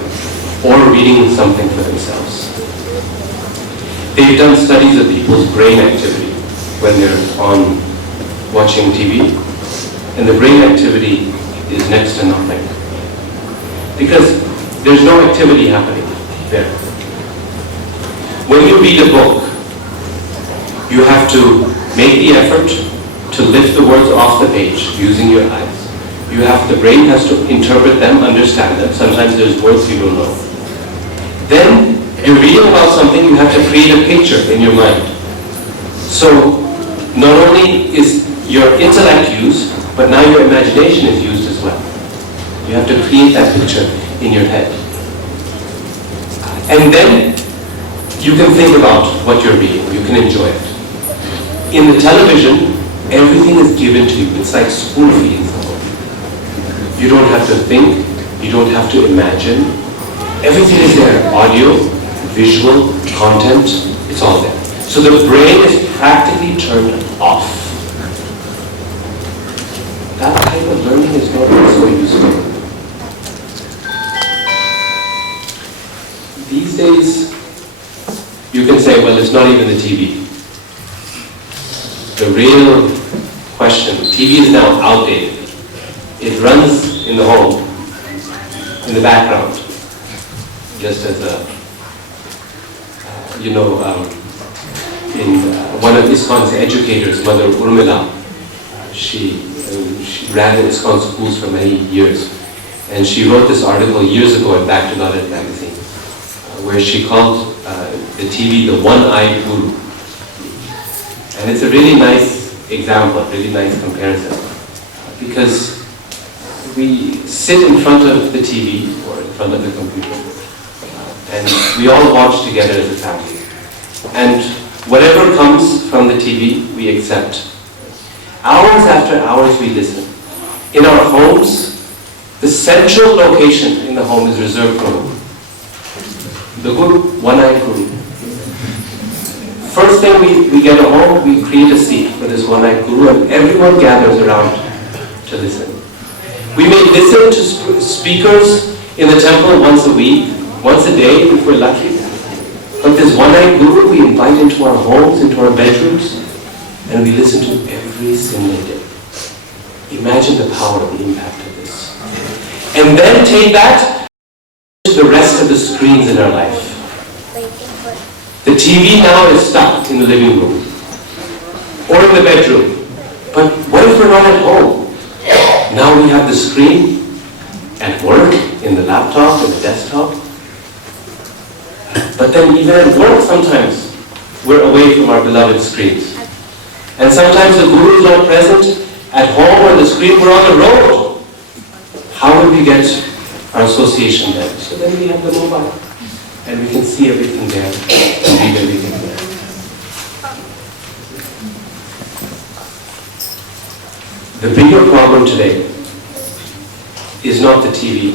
or reading something for themselves. They've done studies of people's brain activity when they're on watching TV, and the brain activity is next to nothing. Because there's no activity happening there. When you read a book, you have to make the effort to lift the words off the page using your eyes. The brain has to interpret them, understand them. Sometimes there's words you don't know. Then you're reading about something, you have to create a picture in your mind. So not only is your intellect used, but now your imagination is used as well. You have to create that picture in your head. And then you can think about what you're reading. You can enjoy it. In the television, everything is given to you. It's like spoon feeding someone. You don't have to think. You don't have to imagine. Everything is there. Audio, visual, content, it's all there. So the brain is practically turned off. That type of learning is not so useful. These days, you can say, well, it's not even the TV. The real question, TV is now outdated. It runs in the home, in the background, just as a, in one of ISKCON's educators, Mother Urmila, she ran in ISKCON schools for many years. And she wrote this article years ago in Back to Knowledge magazine, where she called the TV the one-eyed guru. And it's a really nice example, a really nice comparison. Because we sit in front of the TV or in front of the computer, and we all watch together as a family. And Whatever comes from the TV, we accept. Hours after hours we listen. In our homes, the central location in the home is reserved for who? The Guru, one-eyed Guru. First thing we get a home, we create a seat for this one-eyed Guru and everyone gathers around to listen. We may listen to speakers in the temple once a week, once a day if we're lucky. But this one-eyed Guru we invite into our homes, into our bedrooms, and we listen to every single day. Imagine the power, the impact of this. And then take that to the rest of the screens in our life. The TV now is stuck in the living room or in the bedroom. But what if we're not at home? Now we have the screen at work, in the laptop, in the desktop. But then even at work sometimes we're away from our beloved screens. And sometimes the Guru is not present at home or the screen, we're on the road. How would we get our association there? So then we have the mobile and we can see everything there and read everything there. The bigger problem today is not the TV,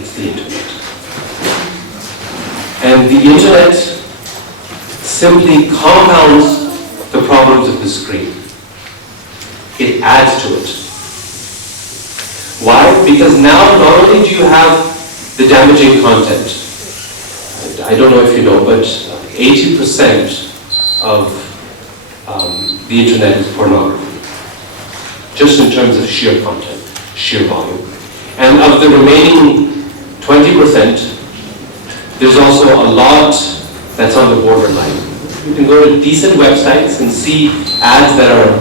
it's the internet. And the internet simply compounds the problems of the screen. It adds to it. Why? Because now not only do you have the damaging content, I don't know if you know, but 80% of the internet is pornography. Just in terms of sheer content, sheer volume. And of the remaining 20%, there's also a lot that's on the borderline. You can go to decent websites and see ads that are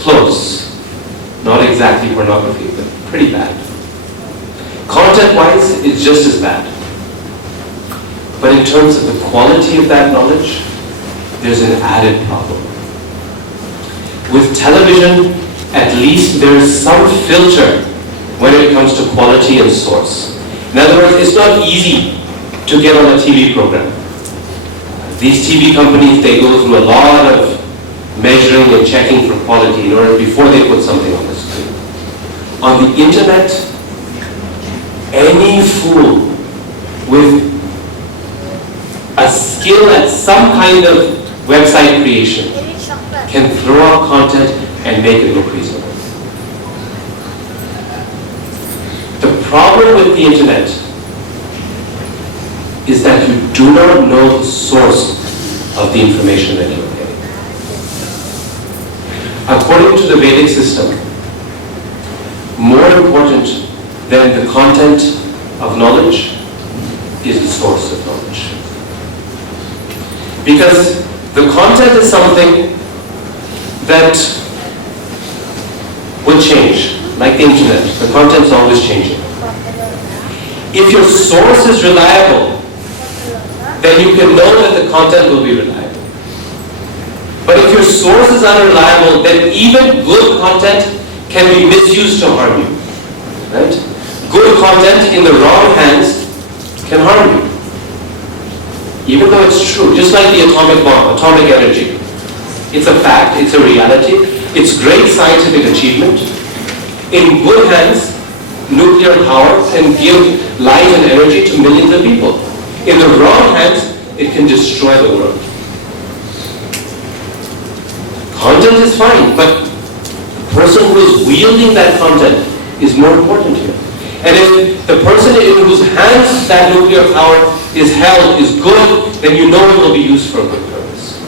close. Not exactly pornography, but pretty bad. Content-wise, it's just as bad. But in terms of the quality of that knowledge, there's an added problem. With television, at least there's some filter when it comes to quality and source. In other words, it's not easy to get on a TV program. These TV companies, they go through a lot of measuring and checking for quality in order before they put something on the screen. On the internet, any fool with a skill at some kind of website creation can throw out content and make it look reasonable. The problem with the internet is that you do not know the source of the information that you're getting. According to the Vedic system, more important than the content of knowledge is the source of knowledge. Because the content is something that will change, like the internet. The content is always changing. If your source is reliable, then you can know that the content will be reliable. But if your source is unreliable, then even good content can be misused to harm you. Right? Good content in the wrong hands can harm you. Even though it's true, just like the atomic bomb, atomic energy. It's a fact, it's a reality, it's great scientific achievement. In good hands, nuclear power can give life and energy to millions of people. In the wrong hands, it can destroy the world. Content is fine, but the person who is wielding that content is more important here. And if the person in whose hands that nuclear power is held is good, then you know it will be used for a good purpose.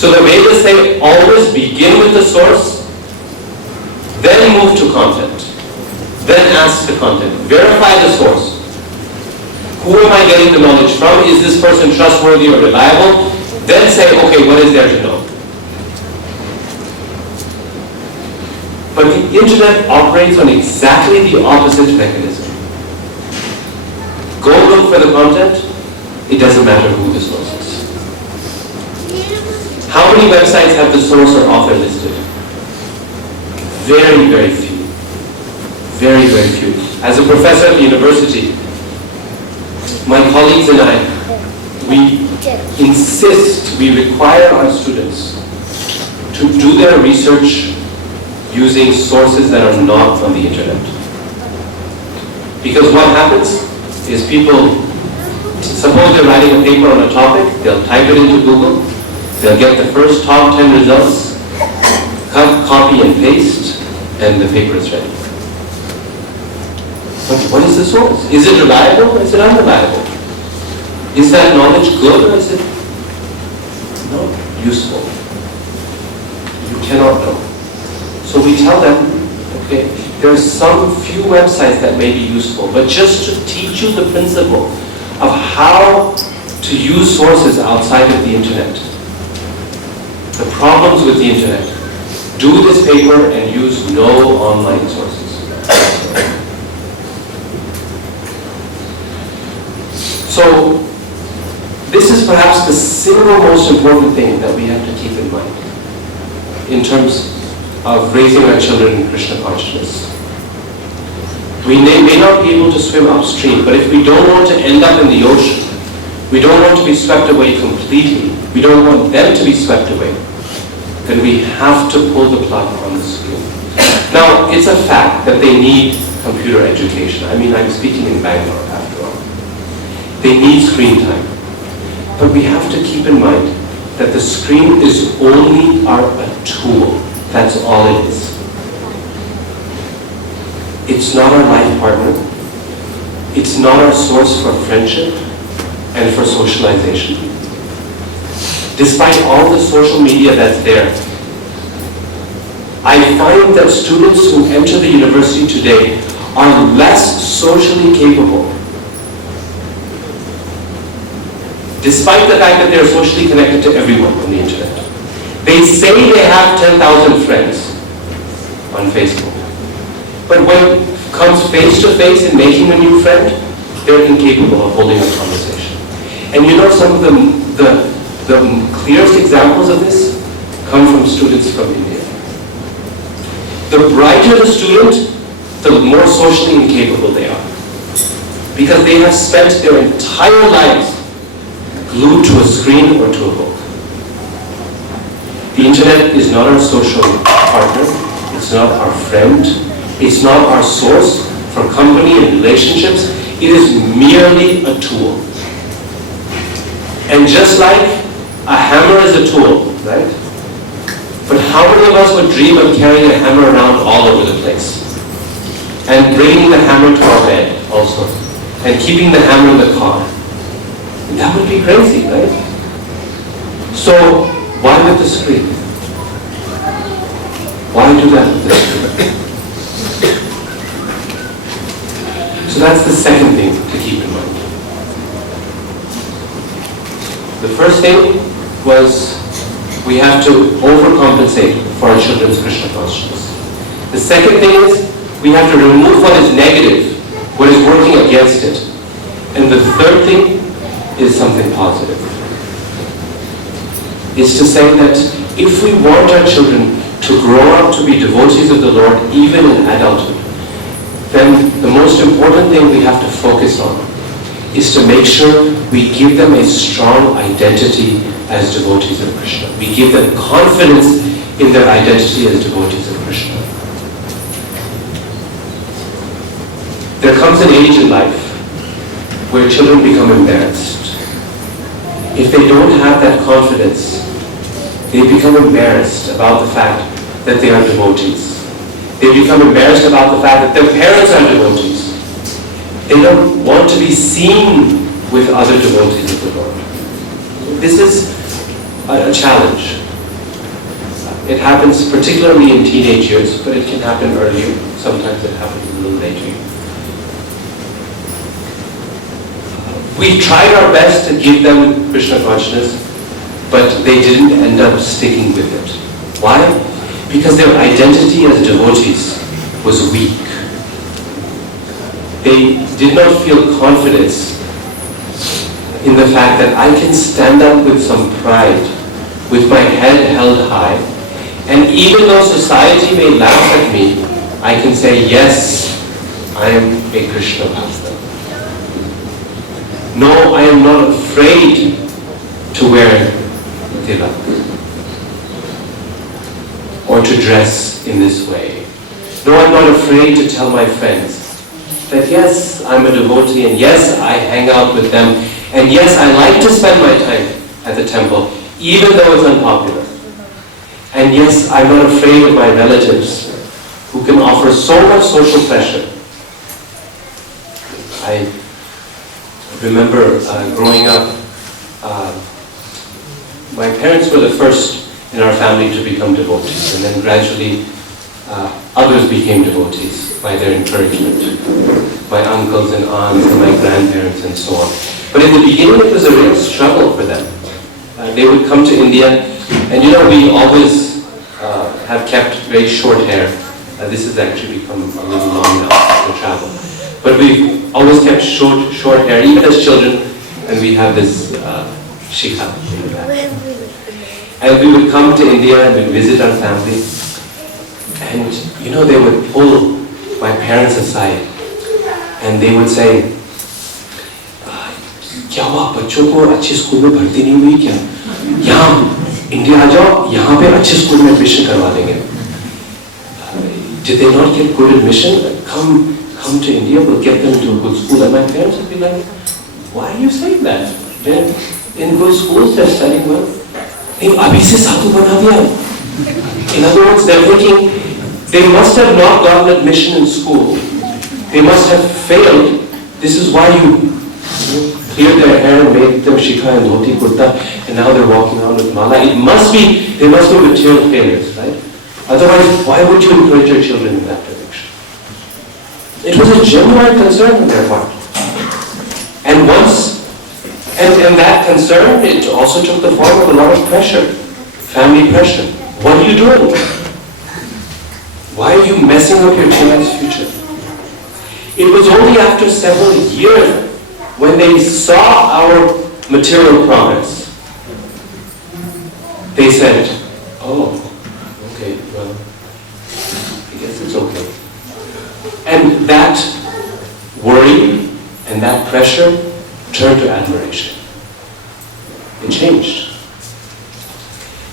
So the Vedas say always begin with the source, then move to content. Then ask the content. Verify the source. Who am I getting the knowledge from? Is this person trustworthy or reliable? Then say, okay, what is there to know? But the internet operates on exactly the opposite mechanism. Go look for the content, it doesn't matter who the source is. How many websites have the source or author listed? Very, very few. Very, very few. As a professor at the university, my colleagues and I we insist, we require our students to do their research using sources that are not on the internet. Because what happens is people, suppose they're writing a paper on a topic, they'll type it into Google, they'll get the first top 10 results, cut, copy and paste, and the paper is ready. But what is the source? Is it reliable or is it unreliable? Is that knowledge good or is it not useful? You cannot know. So we tell them, okay, there are some few websites that may be useful, but just to teach you the principle of how to use sources outside of the internet. The problems with the internet. Do this paper and use no online sources. So, this is perhaps the single most important thing that we have to keep in mind in terms of raising our children in Krishna consciousness. We may not be able to swim upstream, but if we don't want to end up in the ocean, we don't want to be swept away completely, we don't want them to be swept away, then we have to pull the plug on the school. Now, it's a fact that they need computer education. I mean, I'm speaking in Bangalore after all. They need screen time. But we have to keep in mind that the screen is only a tool. That's all it is. It's not our life partner. It's not our source for friendship and for socialization. Despite all the social media that's there, I find that students who enter the university today are less socially capable. Despite the fact that they're socially connected to everyone on the internet. They say they have 10,000 friends on Facebook. But when it comes face to face in making a new friend, they're incapable of holding a conversation. And you know, some of the clearest examples of this come from students from India. The brighter the student, the more socially incapable they are. Because they have spent their entire lives glued to a screen or to a book. The internet is not our social partner, it's not our friend, it's not our source for company and relationships, it is merely a tool. And just like a hammer is a tool, right? But how many of us would dream of carrying a hammer around all over the place? And bringing the hammer to our bed also, and keeping the hammer in the car? That would be crazy, right? So, why with the screen? Why do that with the screen? So that's the second thing to keep in mind. The first thing was we have to overcompensate for our children's Krishna consciousness. The second thing is we have to remove what is negative, what is working against it. And the third thing is something positive. Is to say that if we want our children to grow up to be devotees of the Lord even in adulthood, then the most important thing we have to focus on is to make sure we give them a strong identity as devotees of Krishna. We give them confidence in their identity as devotees of Krishna. There comes an age in life where children become embarrassed. If they don't have that confidence, they become embarrassed about the fact that they are devotees. They become embarrassed about the fact that their parents are devotees. They don't want to be seen with other devotees of the Lord. This is a challenge. It happens particularly in teenage years, but it can happen earlier. Sometimes it happens a little later. We tried our best to give them Krishna consciousness, but they didn't end up sticking with it. Why? Because their identity as devotees was weak. They did not feel confidence in the fact that I can stand up with some pride, with my head held high, and even though society may laugh at me, I can say, yes, I am a Krishna Bhakta. No, I am not afraid afraid to wear tilak or to dress in this way. No, I'm not afraid to tell my friends that yes, I'm a devotee, and yes, I hang out with them, and yes, I like to spend my time at the temple, even though it's unpopular. And yes, I'm not afraid of my relatives who can offer so much social pressure. I remember growing up, my parents were the first in our family to become devotees, and then gradually others became devotees by their encouragement. My uncles and aunts and my grandparents and so on. But in the beginning it was a real struggle for them. They would come to India, and we always have kept very short hair. This has actually become a little long now to travel. But we've always kept short hair, even as children, and we have this shikha in the back. And we would come to India and we'd visit our family, and they would pull my parents aside and they would say, क्या हुआ, बच्चों को अच्छे school में भर्ती नहीं हुई क्या? यहाँ इंडिया आ जाओ, यहाँ पे अच्छे स्कूल में एडमिशन करवा देंगे. Did they not get good admission? Come to India, we'll get them into a good school. And my parents would be like, why are you saying that? They're in good schools, they're studying well. नहीं, अभी से साधु बना दिया. In other words, they're thinking, they must have not gotten admission in school. They must have failed. This is why you cleared their hair and made them shikha and dhoti kurta, and now they're walking around with mala. They must be material failures, right? Otherwise, why would you encourage your children in that direction? It was a genuine concern on their part. And that concern, it also took the form of a lot of pressure, family pressure. What are you doing? Why are you messing up your children's future? It was only after several years when they saw our material progress, they said, oh, okay, well, I guess it's okay. And that worry and that pressure turned to admiration. It changed.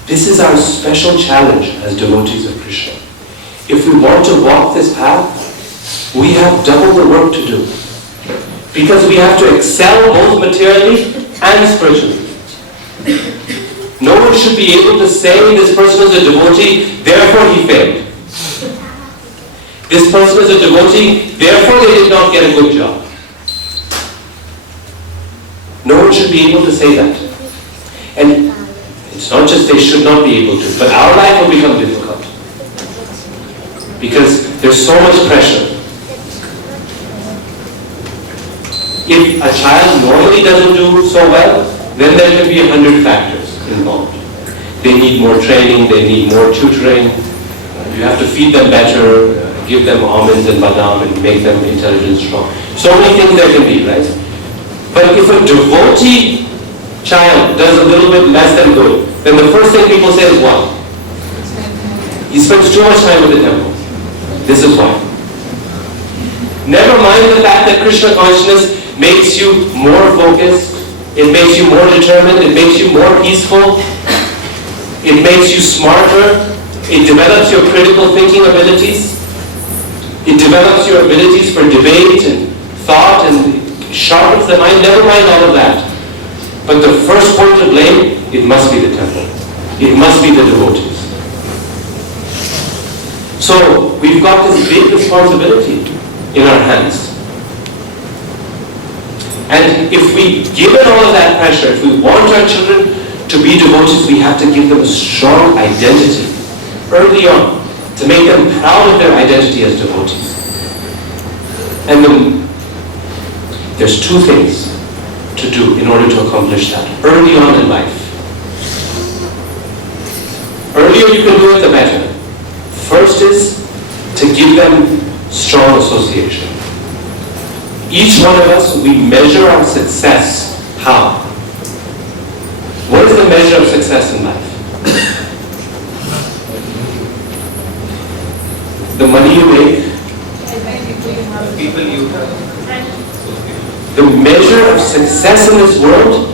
This is our special challenge as devotees of Krishna. If we want to walk this path, we have double the work to do. Because we have to excel both materially and spiritually. No one should be able to say this person is a devotee, therefore he failed. This person is a devotee, therefore they did not get a good job. No one should be able to say that. And it's not just they should not be able to, but our life will become difficult. Because there's so much pressure. If a child normally doesn't do so well, then there can be 100 factors involved. They need more training, they need more tutoring, you have to feed them better, give them almonds and badam and make them intelligent, strong. So many things there can be, right? But if a devotee child does a little bit less than good, then the first thing people say is what? He spends too much time with the temple. This is why. Never mind the fact that Krishna consciousness makes you more focused, it makes you more determined, it makes you more peaceful, it makes you smarter, it develops your critical thinking abilities, it develops your abilities for debate and thought and sharpens the mind. Never mind all of that. But the first point to blame, it must be the temple. It must be the devotees. So we've got this big responsibility in our hands. And if we give it all of that pressure, if we want our children to be devotees, we have to give them a strong identity early on to make them proud of their identity as devotees. And then there's two things to do in order to accomplish that early on in life. Earlier you can do it, the better. First is to give them strong association. Each one of us, we measure our success. How? What is the measure of success in life? The money you make, the people you have. The measure of success in this world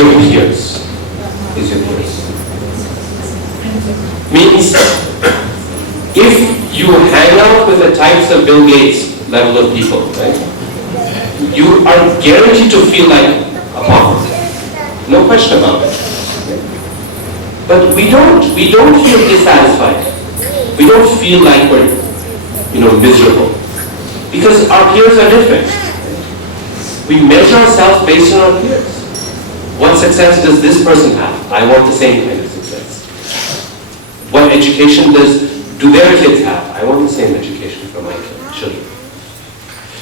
your peers. Is your peers. Means if you hang out with the types of Bill Gates level of people, right, you are guaranteed to feel like a pauper. No question about it. But we don't feel dissatisfied. We don't feel like we're, miserable. Because our peers are different. We measure ourselves based on our peers. What success does this person have? I want the same kind of success. What education do their kids have? I want the same education for my children.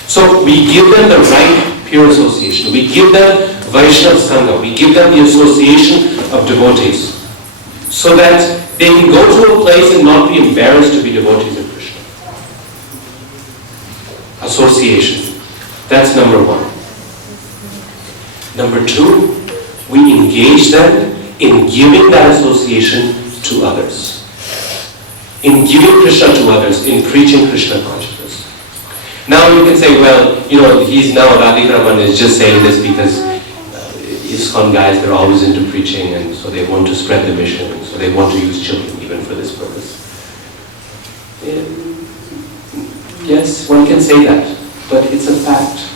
So we give them the right peer association. We give them Vaishnav Sangha. We give them the association of devotees. So that they can go to a place and not be embarrassed to be devotees of Krishna. Association. That's number one. Number two, we engage them in giving that association to others. In giving Krishna to others, in preaching Krishna consciousness. Now you can say, well, he's now, Radhika Raman is just saying this because ISKCON guys, they're always into preaching, and so they want to spread the mission, and so they want to use children even for this purpose. Yes, one can say that, but it's a fact.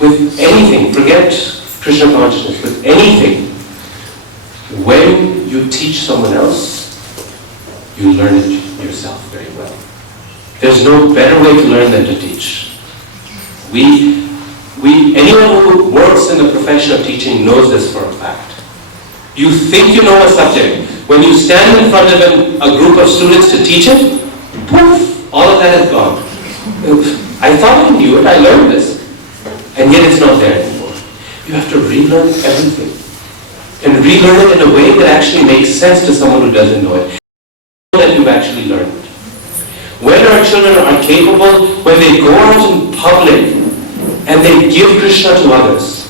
With anything, forget Krishna consciousness, with anything, when you teach someone else, you learn it yourself very well. There's no better way to learn than to teach. Anyone who works in the profession of teaching knows this for a fact. You think you know a subject. When you stand in front of a group of students to teach it, poof, all of that is gone. I thought I knew it, I learned this. And yet it's not there anymore. You have to relearn everything. And relearn it in a way that actually makes sense to someone who doesn't know it. That you've actually learned it. When our children are capable, when they go out in public, and they give Krishna to others.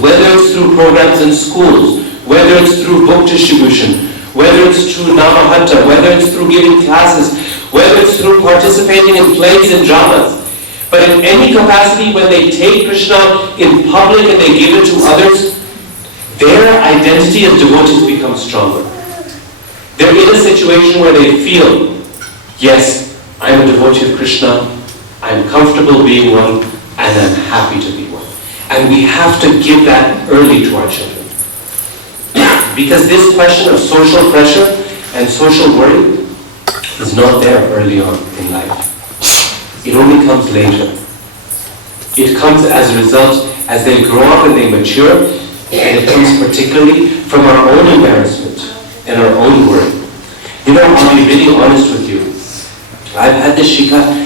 Whether it's through programs in schools, whether it's through book distribution, whether it's through Namahatta, whether it's through giving classes, whether it's through participating in plays and dramas. But in any capacity, when they take Krishna in public and they give it to others, their identity as devotees becomes stronger. They're in a situation where they feel, yes, I'm a devotee of Krishna, I'm comfortable being one, and I'm happy to be one. And we have to give that early to our children. Because this question of social pressure and social worry is not there early on in life. It only comes later. It comes as a result, as they grow up and they mature, and it comes particularly from our own embarrassment and our own worry. I'll be really honest with you. I've had this shikha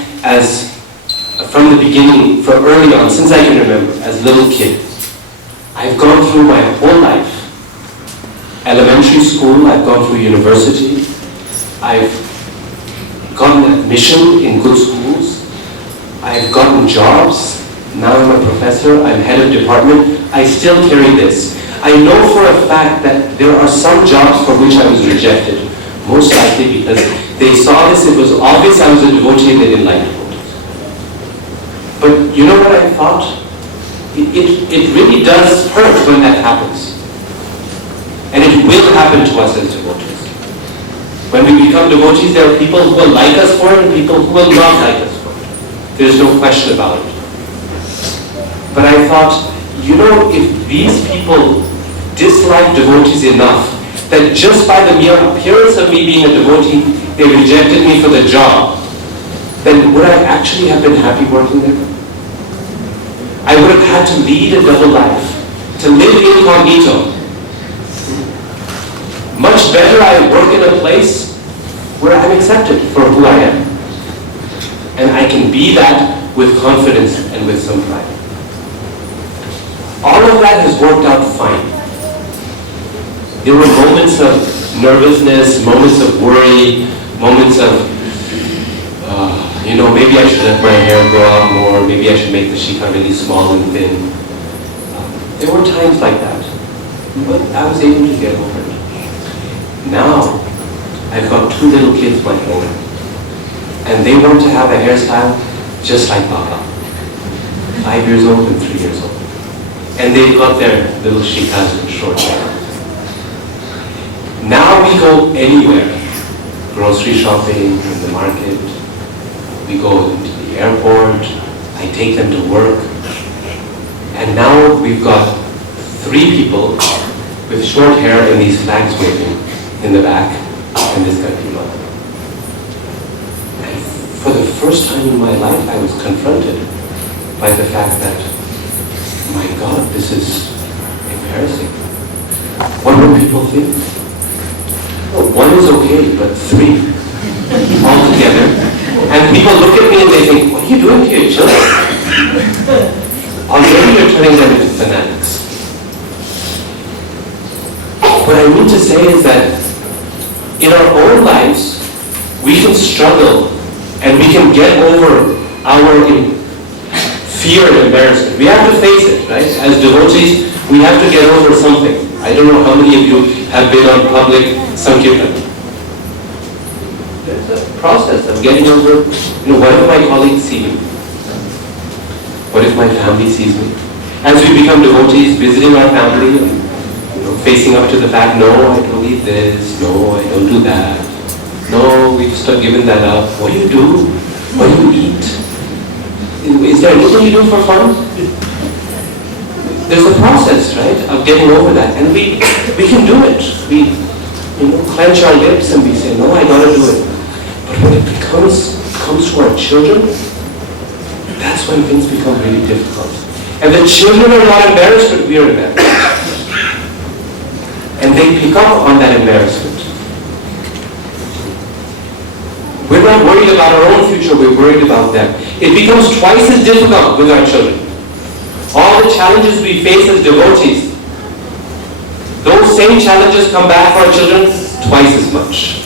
from the beginning, from early on, since I can remember, as a little kid. I've gone through my whole life. Elementary school, I've gone through university. I've gotten admission in good schools. I've gotten jobs. Now I'm a professor, I'm head of department. I still carry this. I know for a fact that there are some jobs for which I was rejected. Most likely because they saw this, it was obvious I was a devotee and they didn't like it. But you know what I thought? It really does hurt when that happens. And it will happen to us as devotees. When we become devotees, there are people who will like us for it and people who will not like us for it. There's no question about it. But I thought, if these people dislike devotees enough that just by the mere appearance of me being a devotee, they rejected me for the job, then would I actually have been happy working there? I would have had to lead a double life, to live incognito. Much better I work in a place where I'm accepted for who I am. And I can be that with confidence and with some pride. All of that has worked out fine. There were moments of nervousness, moments of worry, moments of maybe I should let my hair grow out more, maybe I should make the shikha really small and thin. There were times like that, but I was able to get over it. Now, I've got 2 little kids of my own, and they want to have a hairstyle just like Baba, 5 years old and 3 years old. and they've got their little shikas and short hair. Now we go anywhere, grocery shopping, in the market, we go into the airport, I take them to work, and now we've got 3 people with short hair and these flags waving in the back, and this guy came up. And for the first time in my life, I was confronted by the fact that, my God, this is embarrassing. What will people think? Well, 1 is okay, but 3 all together. And people look at me and they think, what are you doing to your children? Already you're turning them into fanatics. What I mean to say is that in our own lives, we can struggle and we can get over our fear and embarrassment. We have to face it, right? As devotees, we have to get over something. I don't know how many of you have been on public Sankirtan. There's a process of getting over, what if my colleagues see me? What if my family sees me? As we become devotees, visiting our family, facing up to the fact, no, I don't eat this, no, I don't do that, no, we've given that up. What do you do? What do you eat? Is there anything you do for fun? There's a process, right, of getting over that, and we can do it. We, clench our lips and we say, no, I gotta do it. But when it comes to our children, that's when things become really difficult. And the children are not embarrassed, but we are embarrassed. And they pick up on that embarrassment. We're not worried about our own future, we're worried about them. It becomes twice as difficult with our children. All the challenges we face as devotees, those same challenges come back for our children twice as much.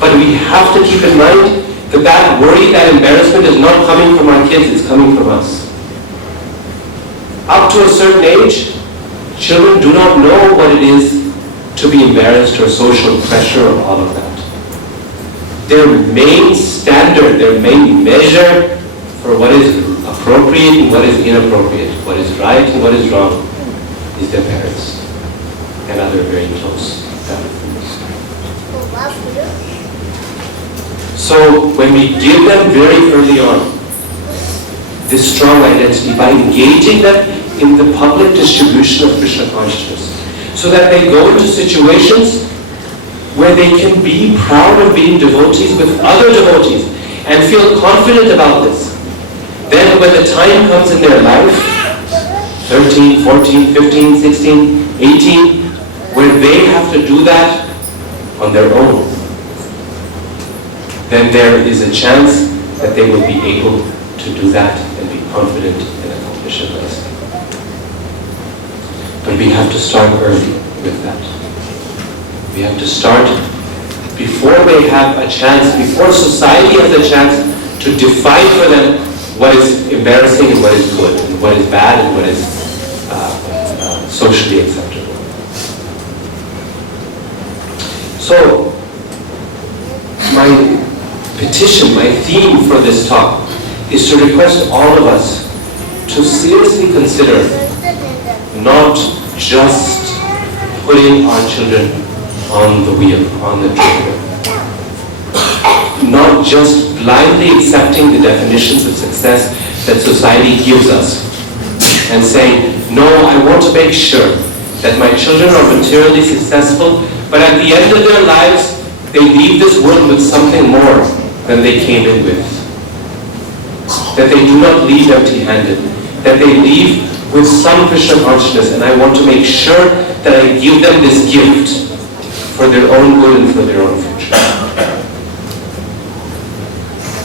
But we have to keep in mind that worry, that embarrassment is not coming from our kids, it's coming from us. Up to a certain age, children do not know what it is to be embarrassed or social pressure or all of that. Their main standard, their main measure for what is appropriate and what is inappropriate, what is right and what is wrong, is their parents and other very close family members. So when we give them very early on this strong identity by engaging them in the public distribution of Krishna consciousness, so that they go into situations where they can be proud of being devotees with other devotees and feel confident about this. Then when the time comes in their life, 13, 14, 15, 16, 18, where they have to do that on their own, then there is a chance that they will be able to do that and be confident and accomplish it nicely. But we have to start early with that. We have to start before they have a chance, before society has a chance to define for them what is embarrassing and what is good, and what is bad and what is socially acceptable. So, my petition, my theme for this talk is to request all of us to seriously consider not just putting our children on the wheel, on the trigger. Not just blindly accepting the definitions of success that society gives us and saying, no, I want to make sure that my children are materially successful, but at the end of their lives, they leave this world with something more than they came in with. That they do not leave empty-handed. That they leave with some Krishna consciousness, and I want to make sure that I give them this gift for their own good and for their own future.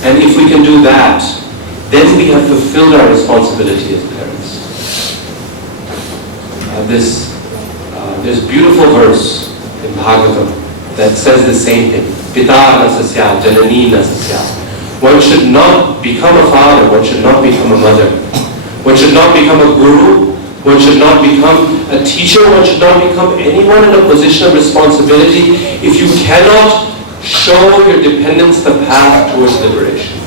And if we can do that, then we have fulfilled our responsibility as parents. There's a beautiful verse in Bhagavatam that says the same thing. Pita na sasya, janani na sasya. One should not become a father, one should not become a mother. One should not become a guru, one should not become a teacher, one should not become anyone in a position of responsibility if you cannot show your dependents the path towards liberation.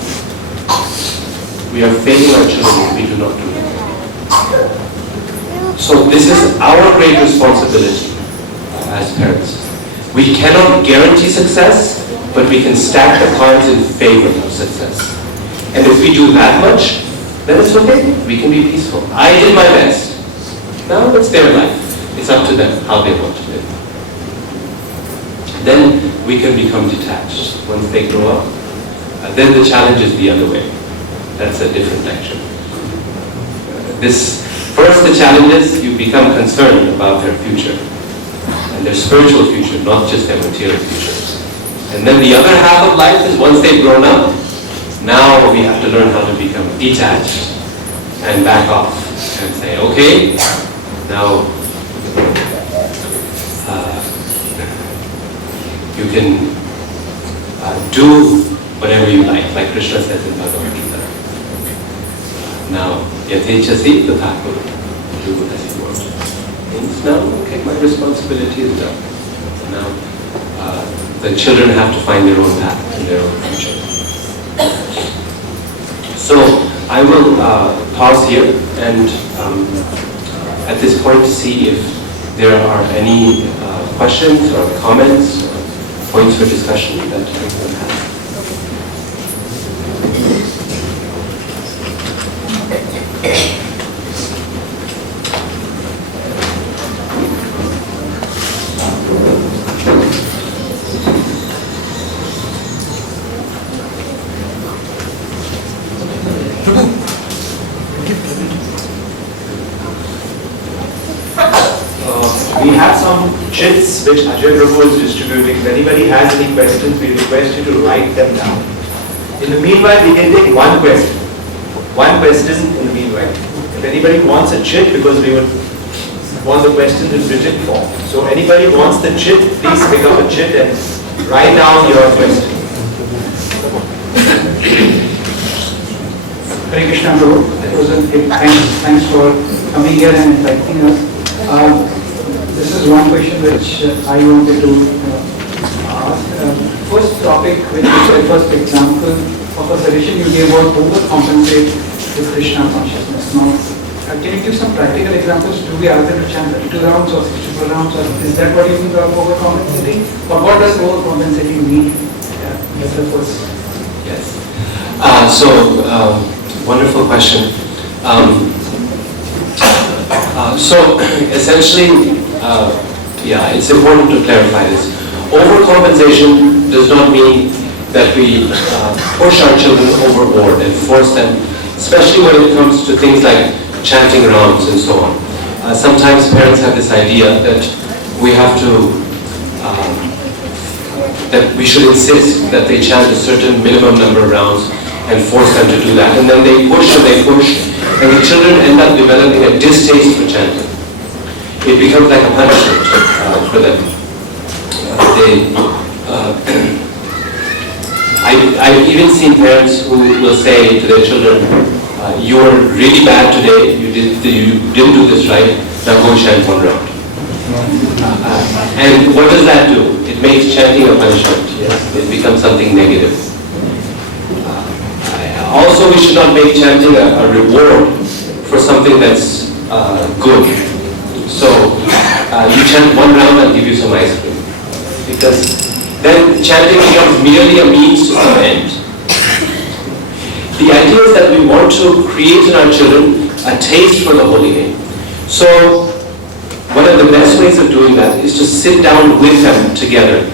We are failing our children if we do not do that. So this is our great responsibility as parents. We cannot guarantee success, but we can stack the cards in favor of success. And if we do that much, then it's okay. We can be peaceful. I did my best. Now it's their life. It's up to them how they want to live. Then we can become detached once they grow up. Then the challenge is the other way. That's a different lecture. First the challenge is you become concerned about their future and their spiritual future, not just their material future. And then the other half of life is once they've grown up, now we have to learn how to become detached and back off and say, okay, now you can do whatever you like Krishna says in Bhagavad Gita. Now, yatechasi tathaku, do as you want. Means now, okay, my responsibility is done. Now, the children have to find their own path and their own future. So, I will pause here and at this point see if there are any questions or comments or points for discussion that anyone has. We have some chits which Ajay Prabhu is distributing. If anybody has any questions, we request you to write them down. In the meanwhile, we can take one question. One question in the meanwhile. If anybody wants a chit, because we would want the questions in written form. So anybody wants the chit, please pick up a chit and write down your question. Hare Krishna, Prabhu. That was a big thanks for coming here and inviting us. This is one question which I wanted to ask. First topic, which is the first example of a suggestion you gave was overcompensate with Krishna consciousness. Now, can you give some practical examples? Do we ask them to chant 32 rounds or 64 rounds? Or is that what you mean by overcompensating? Or what does overcompensating mean? That's the first. Yes. Wonderful question. So essentially, it's important to clarify this. Overcompensation does not mean that we push our children overboard and force them, especially when it comes to things like chanting rounds and so on. Sometimes parents have this idea that we have to, that we should insist that they chant a certain minimum number of rounds and force them to do that. And then they push and they push, and the children end up developing a distaste for chanting. It becomes like a punishment for them. I've even seen parents who will say to their children, you were really bad today, you didn't do this right, now go chant one round. And what does that do? It makes chanting a punishment. It becomes something negative. Also, we should not make chanting a reward for something that's good. So, you chant one round, I'll give you some ice cream. Because then chanting becomes merely a means to some end. The idea is that we want to create in our children a taste for the holy name. So, one of the best ways of doing that is to sit down with them together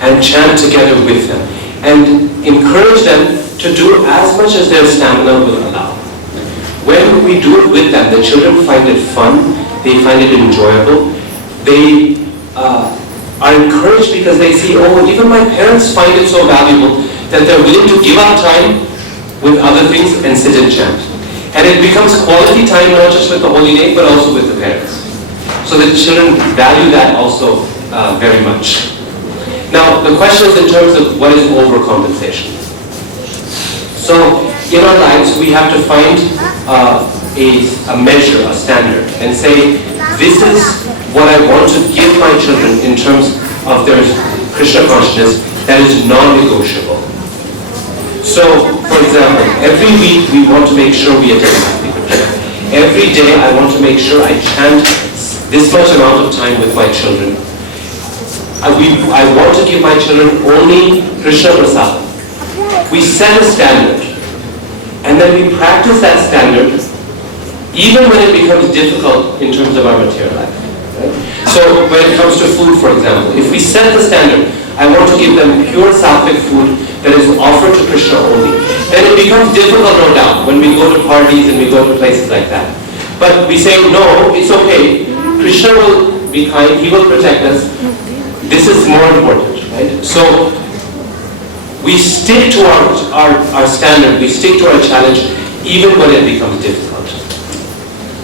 and chant together with them and encourage them to do as much as their stamina will allow. When we do it with them, the children find it fun, they find it enjoyable, they are encouraged because they see, oh, even my parents find it so valuable that they're willing to give up time with other things and sit and chant. And it becomes quality time not just with the holy name but also with the parents. So the children value that also very much. Now, the question is in terms of what is overcompensation. So, in our lives, we have to find a measure, a standard, and say, this is what I want to give my children in terms of their Krishna consciousness that is non-negotiable. So, for example, every week we want to make sure we attend Bhakti Krishna. every day I want to make sure I chant this much amount of time with my children. I want to give my children only Krishna Prasad. We set a standard, and then we practice that standard even when it becomes difficult in terms of our material life. Right? So when it comes to food, for example, if we set the standard, I want to give them pure sattvic food that is offered to Krishna only, then it becomes difficult, no doubt, when we go to parties and we go to places like that. But we say, no, it's okay. Krishna will be kind, he will protect us. This is more important, right? So we stick to our standard, we stick to our challenge, even when it becomes difficult.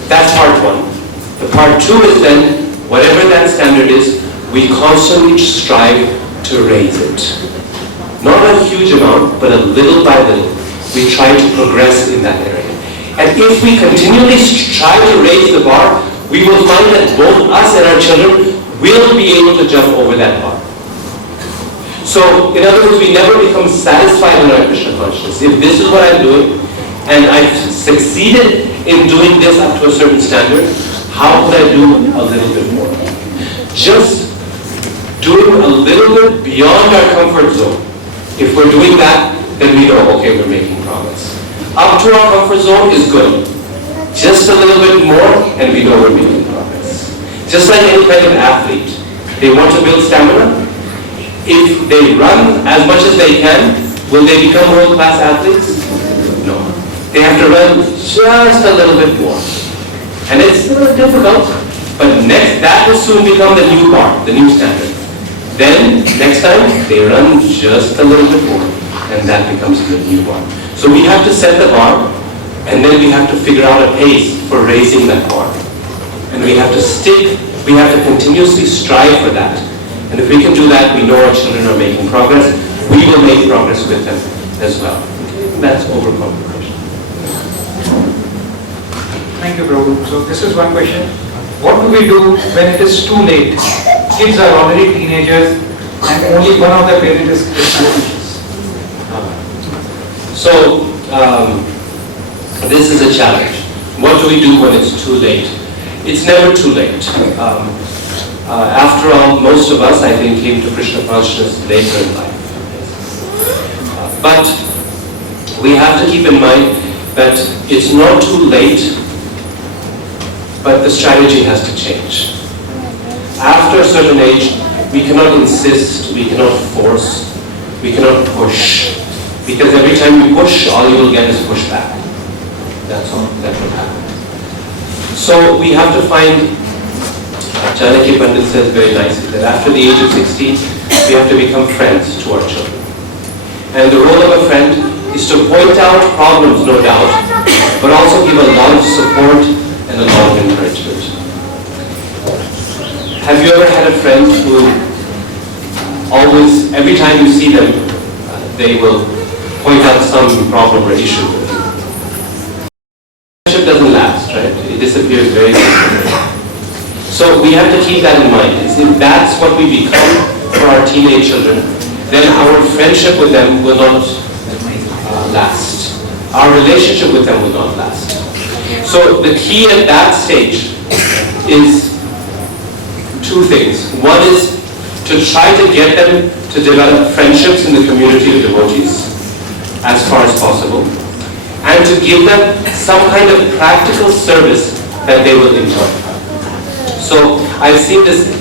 That's part one. The part two is then, whatever that standard is, we constantly strive to raise it. Not a huge amount, but a little by little, we try to progress in that area. And if we continually try to raise the bar, we will find that both us and our children will be able to jump over that bar. So, in other words, we never become satisfied in our Krishna consciousness. If this is what I'm doing, and I've succeeded in doing this up to a certain standard, how could I do a little bit more? Just doing a little bit beyond our comfort zone. If we're doing that, then we know, okay, we're making progress. Up to our comfort zone is good. Just a little bit more, and we know we're making progress. Just like any kind of athlete, they want to build stamina. If they run as much as they can, will they become world-class athletes? No. They have to run just a little bit more. And it's a little difficult, but that will soon become the new bar, the new standard. Then, next time, they run just a little bit more, and that becomes the new bar. So we have to set the bar, and then we have to figure out a pace for raising that bar. And we have to continuously strive for that. And if we can do that, we know our children are making progress. We will make progress with them as well. That's overcomplication. Thank you, Prabhu. So this is one question. What do we do when it is too late? Kids are already teenagers and only one of the parents is Krishna conscious. So, this is a challenge. What do we do when it's too late? It's never too late. After all, most of us, I think, came to Krishna consciousness later in life. But we have to keep in mind that it's not too late, but the strategy has to change. After a certain age, we cannot insist, we cannot force, we cannot push. Because every time you push, all you will get is pushback. That's all that will happen. So we have to find, Janaki Pandit says very nicely, that after the age of 16, we have to become friends to our children. And the role of a friend is to point out problems, no doubt, but also give a lot of support and a lot of encouragement. Have you ever had a friend who always, every time you see them, they will point out some problem or issue? Friendship doesn't last, right? It disappears very quickly. So we have to keep that in mind. If that's what we become for our teenage children, then our friendship with them will not last. Our relationship with them will not last. So the key at that stage is two things. One is to try to get them to develop friendships in the community of devotees as far as possible, and to give them some kind of practical service that they will enjoy. So I've seen this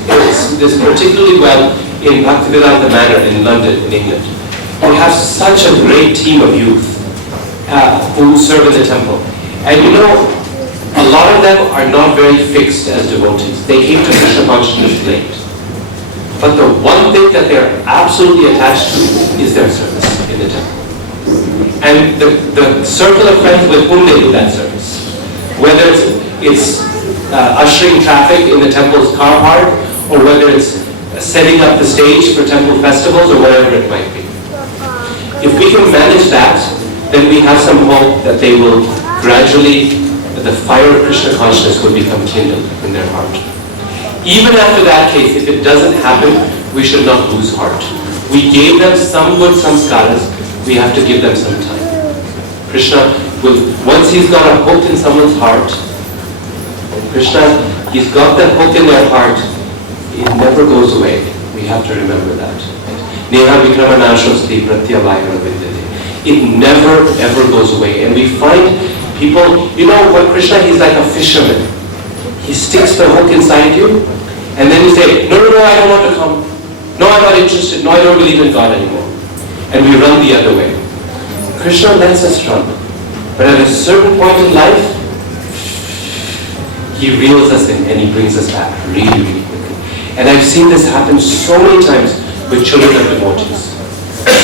particularly well in Bhaktivedanta Manor in London, in England. We have such a great team of youth who serve in the temple. And you know, a lot of them are not very fixed as devotees. They came to Krishna consciousness late. But the one thing that they're absolutely attached to is their service in the temple. And the circle of friends with whom they do that service. Whether it's ushering traffic in the temple's car park, or whether it's setting up the stage for temple festivals, or whatever it might be. If we can manage that, then we have some hope that they will gradually, the fire of Krishna consciousness will become kindled in their heart. Even after that case, if it doesn't happen, we should not lose heart. We gave them some good samskaras, we have to give them some time. Krishna will, once he's got a hook in someone's heart, Krishna, he's got that hook in their heart. It never goes away. We have to remember that. Neha Vikramanashasti Pratyavayana Vidyate. It never ever goes away. And we find people, what Krishna, he's like a fisherman. He sticks the hook inside you, and then you say, no, I don't want to come. No, I'm not interested. No, I don't believe in God anymore. And we run the other way. Krishna lets us run. But at a certain point in life, he reels us in and he brings us back really, really quickly. And I've seen this happen so many times with children of devotees.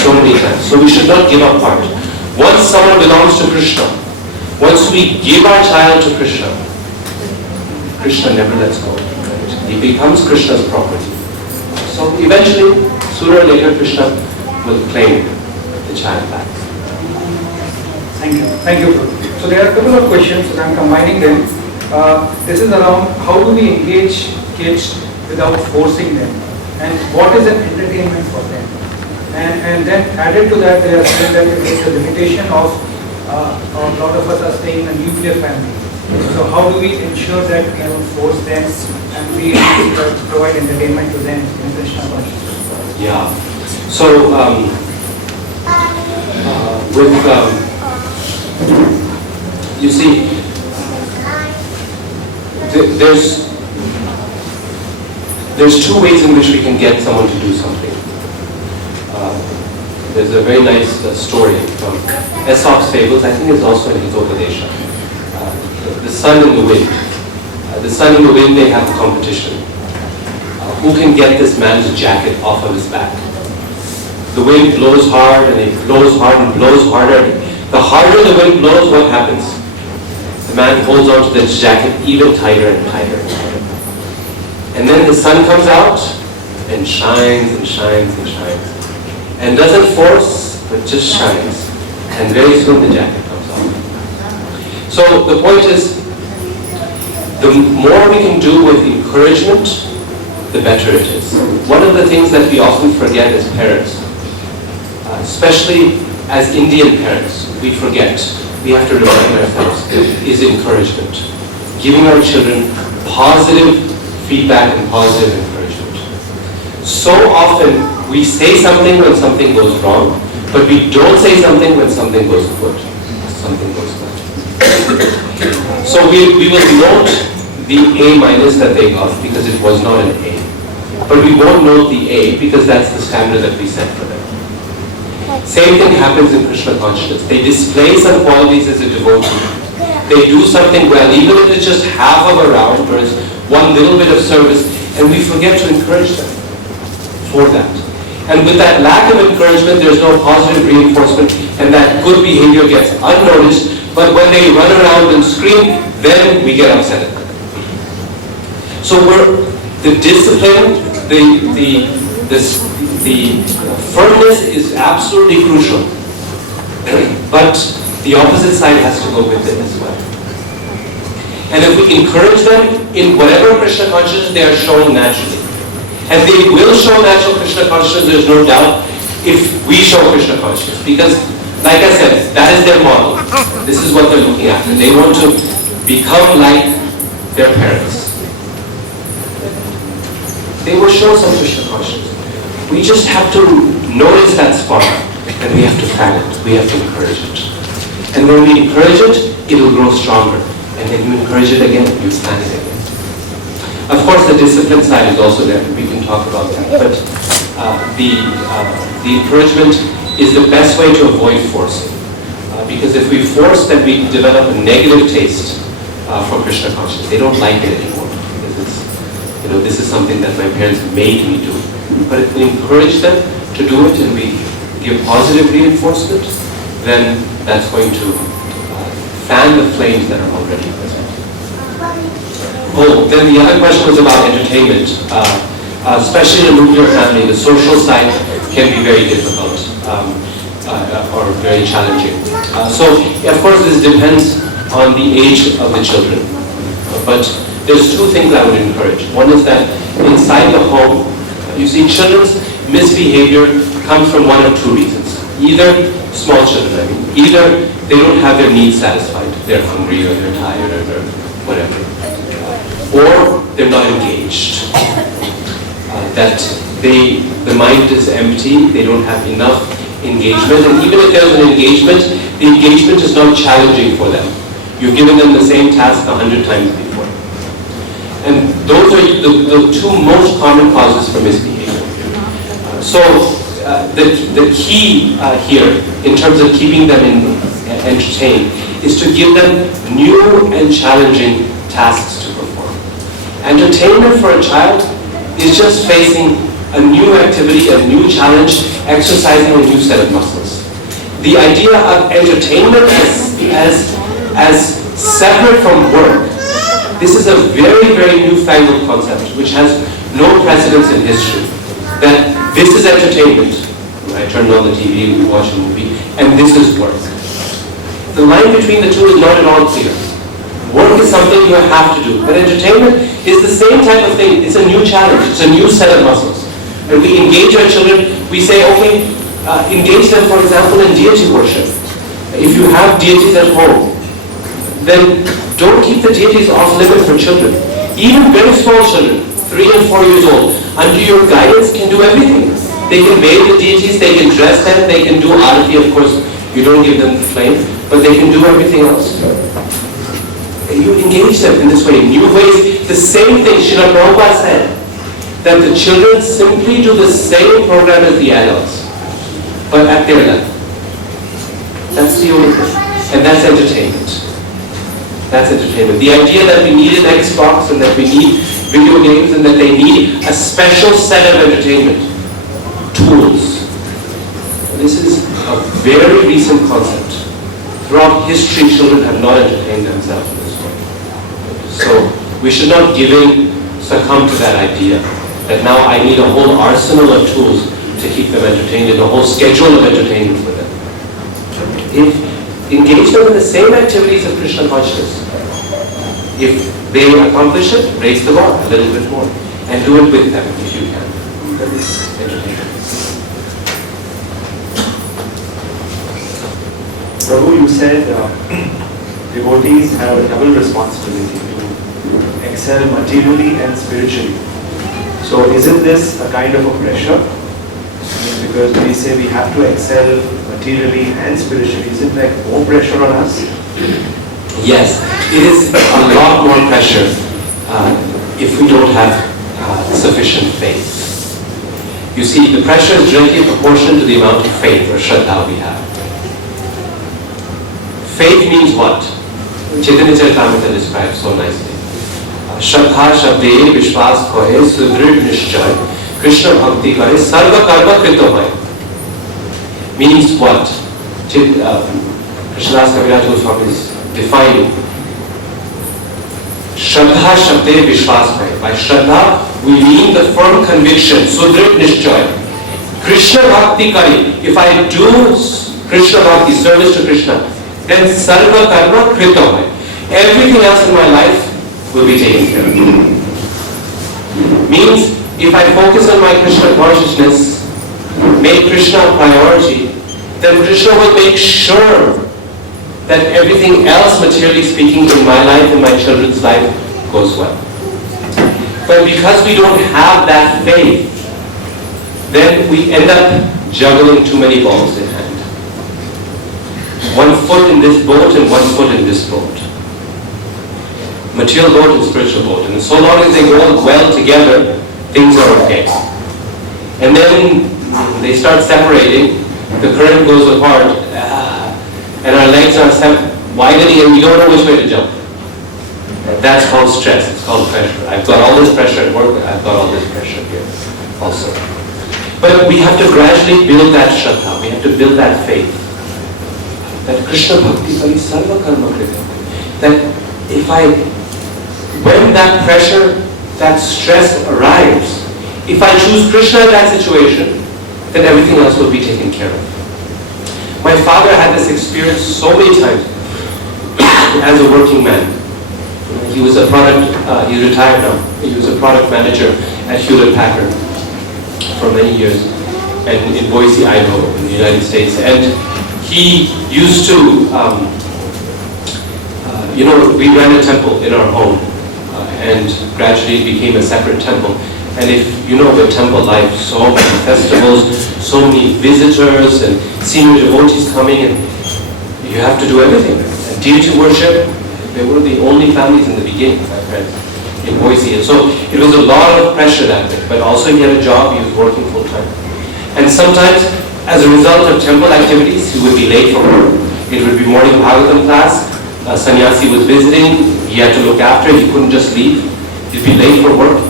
So many times. So we should not give up heart. Once someone belongs to Krishna, once we give our child to Krishna, Krishna never lets go. Right? He becomes Krishna's property. So eventually, sooner or later, Krishna will claim the child back. Thank you. Thank you, Prabhu. So there are a couple of questions, and I'm combining them. This is around how do we engage kids without forcing them, and what is an entertainment for them? And then added to that, they are saying that it is a limitation of a lot of us are staying in a nuclear family. So how do we ensure that we don't force them and we provide entertainment to them in Krishna consciousness? Yeah. So you see, there's two ways in which we can get someone to do something. There's a very nice story from Aesop's Fables. I think it's also in Hitopadesha. The sun and the wind. The sun and the wind, they have a competition. Who can get this man's jacket off of his back? The wind blows hard and it blows hard and blows harder. The harder the wind blows, what happens? The man holds on to the jacket even tighter and tighter and tighter. And then the sun comes out and shines and shines and shines. And doesn't force, but just shines. And very soon the jacket comes off. So the point is, the more we can do with encouragement, the better it is. One of the things that we often forget as parents, especially as Indian parents, we forget, we have to remind ourselves, is encouragement. Giving our children positive feedback and positive encouragement. So often we say something when something goes wrong, but we don't say something when something goes good. Something goes good. So we will note the A minus that they got because it was not an A. But we won't note the A because that's the standard that we set for them. Same thing happens in Krishna consciousness. They display some qualities as a devotee. They do something well, even if it's just half of a round or it's one little bit of service, and we forget to encourage them for that. And with that lack of encouragement, there's no positive reinforcement, and that good behavior gets unnoticed. But when they run around and scream, then we get upset at them. So the discipline, the firmness is absolutely crucial. But the opposite side has to go with it as well. And if we encourage them in whatever Krishna consciousness they are showing naturally, and they will show natural Krishna consciousness, there's no doubt, if we show Krishna consciousness. Because, like I said, that is their model. This is what they're looking after. They want to become like their parents. They will show some Krishna consciousness. We just have to notice that spark, and we have to fan it. We have to encourage it. And when we encourage it, it will grow stronger. And then you encourage it again, you fan it again. Of course, the discipline side is also there. We can talk about that. But the encouragement is the best way to avoid forcing. Because if we force, then we develop a negative taste for Krishna consciousness. They don't like it anymore. Because this is something that my parents made me do. But if we encourage them to do it and we give positive reinforcement, then that's going to fan the flames that are already present. Oh, then the other question was about entertainment. Especially in a nuclear family, the social side can be very difficult or very challenging. So, of course, this depends on the age of the children. But there's two things I would encourage. One is that inside the home, you see children's misbehavior comes from one of two reasons. Either, small children, either they don't have their needs satisfied. They're hungry or they're tired or whatever. or they're not engaged. That the mind is empty, they don't have enough engagement, and even if there's an engagement, the engagement is not challenging for them. You've given them the same task 100 times before. And those are the two most common causes for misbehavior. The key here, in terms of keeping them entertained, is to give them new and challenging tasks to perform. Entertainment for a child is just facing a new activity, a new challenge, exercising a new set of muscles. The idea of entertainment as separate from work, this is a very, very newfangled concept which has no precedence in history. That this is entertainment. I turn on the TV, we watch a movie, and this is work. The line between the two is not at all clear. Work is something you have to do, but entertainment is the same type of thing. It's a new challenge, it's a new set of muscles. And we engage our children, we say, okay, engage them, for example, in deity worship. If you have deities at home, then don't keep the deities off limit for children. Even very small children, 3 and 4 years old, under your guidance can do everything. They can bathe the deities, they can dress them, they can do arati, of course, you don't give them the flame, but they can do everything else. You engage them in this way, in new ways. The same thing Srila Prabhupada said, that the children simply do the same program as the adults, but at their level. That's the only thing. And that's entertainment. That's entertainment. The idea that we need an Xbox and that we need video games and that they need a special set of entertainment tools. This is a very recent concept. Throughout history, children have not entertained themselves in this way. So we should not succumb to that idea that now I need a whole arsenal of tools to keep them entertained and a whole schedule of entertainment for them. Engage them in the same activities of Krishna consciousness. If they accomplish it, raise the bar a little bit more and do it with them if you can. That is entertainment. Prabhu, you said devotees have a double responsibility to excel materially and spiritually. So isn't this a kind of a pressure? Because we say we have to excel materially and spiritually, isn't there more pressure on us? Yes, it is a lot more pressure if we don't have sufficient faith. You see, the pressure is directly proportional to the amount of faith or shraddha we have. Faith means what? Chaitanya Charitamrita describes so nicely. Shraddha shabde vishwas kohe sudrid nishchay Krishna bhakti kare sarva karma krito hai. Means what? Krishnadas Kaviraj Goswami is defining. Shraddha shabde vishwas kohe. By shraddha we mean the firm conviction, sudrid nishchay. Krishna bhakti kare. If I do Krishna bhakti, service to Krishna, then sarva karma krito hai. Everything else in my life will be taken care of. Means, if I focus on my Krishna consciousness, make Krishna a priority, then Krishna will make sure that everything else, materially speaking, in my life and my children's life goes well. But because we don't have that faith, then we end up juggling too many balls in hand. One foot in this boat and one foot in this boat. Material boat and spiritual boat. And so long as they go well together, things are okay. And then they start separating, the current goes apart, and our legs are widening and we don't know which way to jump. That's called stress, it's called pressure. I've got all this pressure at work, I've got all this pressure here also. But we have to gradually build that shraddha, we have to build that faith. That Krishna bhakti kari sarva karma krita. That when that pressure, that stress arrives, if I choose Krishna in that situation, then everything else will be taken care of. My father had this experience so many times as a working man. He was a he's retired now. He was a product manager at Hewlett Packard for many years, and in Boise, Idaho, in the United States. And he used to, we ran a temple in our home and gradually it became a separate temple. And if you know the temple life, so many festivals, so many visitors and senior devotees coming, and you have to do everything. And deity worship, they were the only families in the beginning, my friends, in Boise. And so it was a lot of pressure that way, but also he had a job, he was working full time. And sometimes, as a result of temple activities, he would be late for work. It would be morning Bhagavatam class, a sannyasi was visiting, he had to look after, he couldn't just leave, he'd be late for work.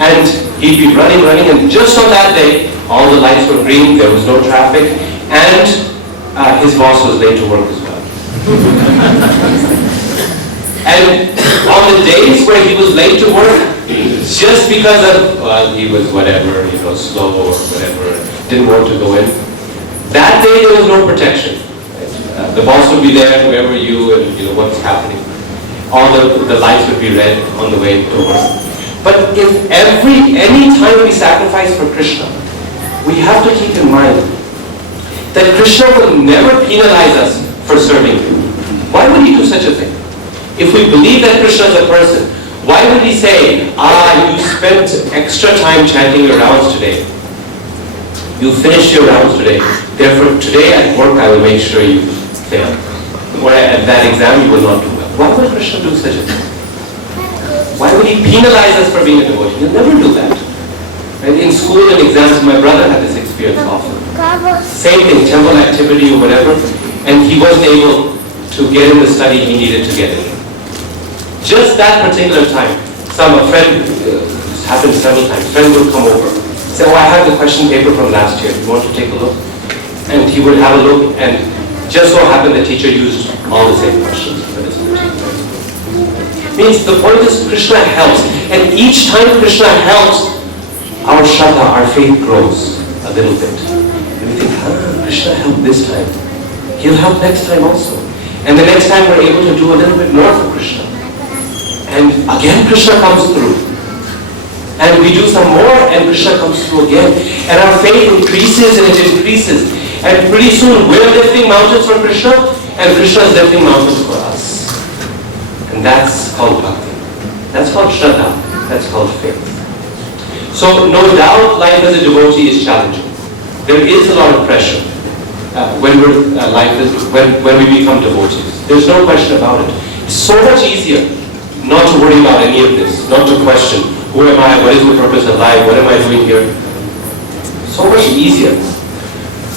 And he'd be running, and just on that day, all the lights were green, there was no traffic, and his boss was late to work as well. And on the days where he was late to work, just because of, he was whatever, slow or whatever, didn't want to go in, that day there was no protection. The boss would be there, where were you, and what's happening. All the lights would be red on the way to work. But if any time we sacrifice for Krishna, we have to keep in mind that Krishna will never penalize us for serving him. Why would he do such a thing? If we believe that Krishna is a person, why would he say, you spent extra time chanting your rounds today. You finished your rounds today. Therefore, today at work I will make sure you fail. Or at that exam you will not do well. Why would Krishna do such a thing? Why would he penalize us for being a devotee? He'll never do that. And in school and exams, my brother had this experience often. Same thing, temple activity or whatever, and he wasn't able to get in the study he needed to get in. Just that particular time, a friend, this happened several times, friend would come over, say, I have the question paper from last year, you want to take a look? And he would have a look, and just so happened the teacher used all the same questions for this particular. Means the point is Krishna helps, and each time Krishna helps, our shraddha, our faith grows a little bit. And we think, Krishna helped this time, he'll help next time also. And the next time we're able to do a little bit more for Krishna. And again Krishna comes through. And we do some more and Krishna comes through again. And our faith increases and it increases. And pretty soon we're lifting mountains for Krishna and Krishna is lifting mountains for us. And that's called bhakti. That's called shraddha. That's called faith. So no doubt life as a devotee is challenging. There is a lot of pressure when we become devotees. There's no question about it. It's so much easier not to worry about any of this, not to question, who am I, what is the purpose of life, what am I doing here? So much easier.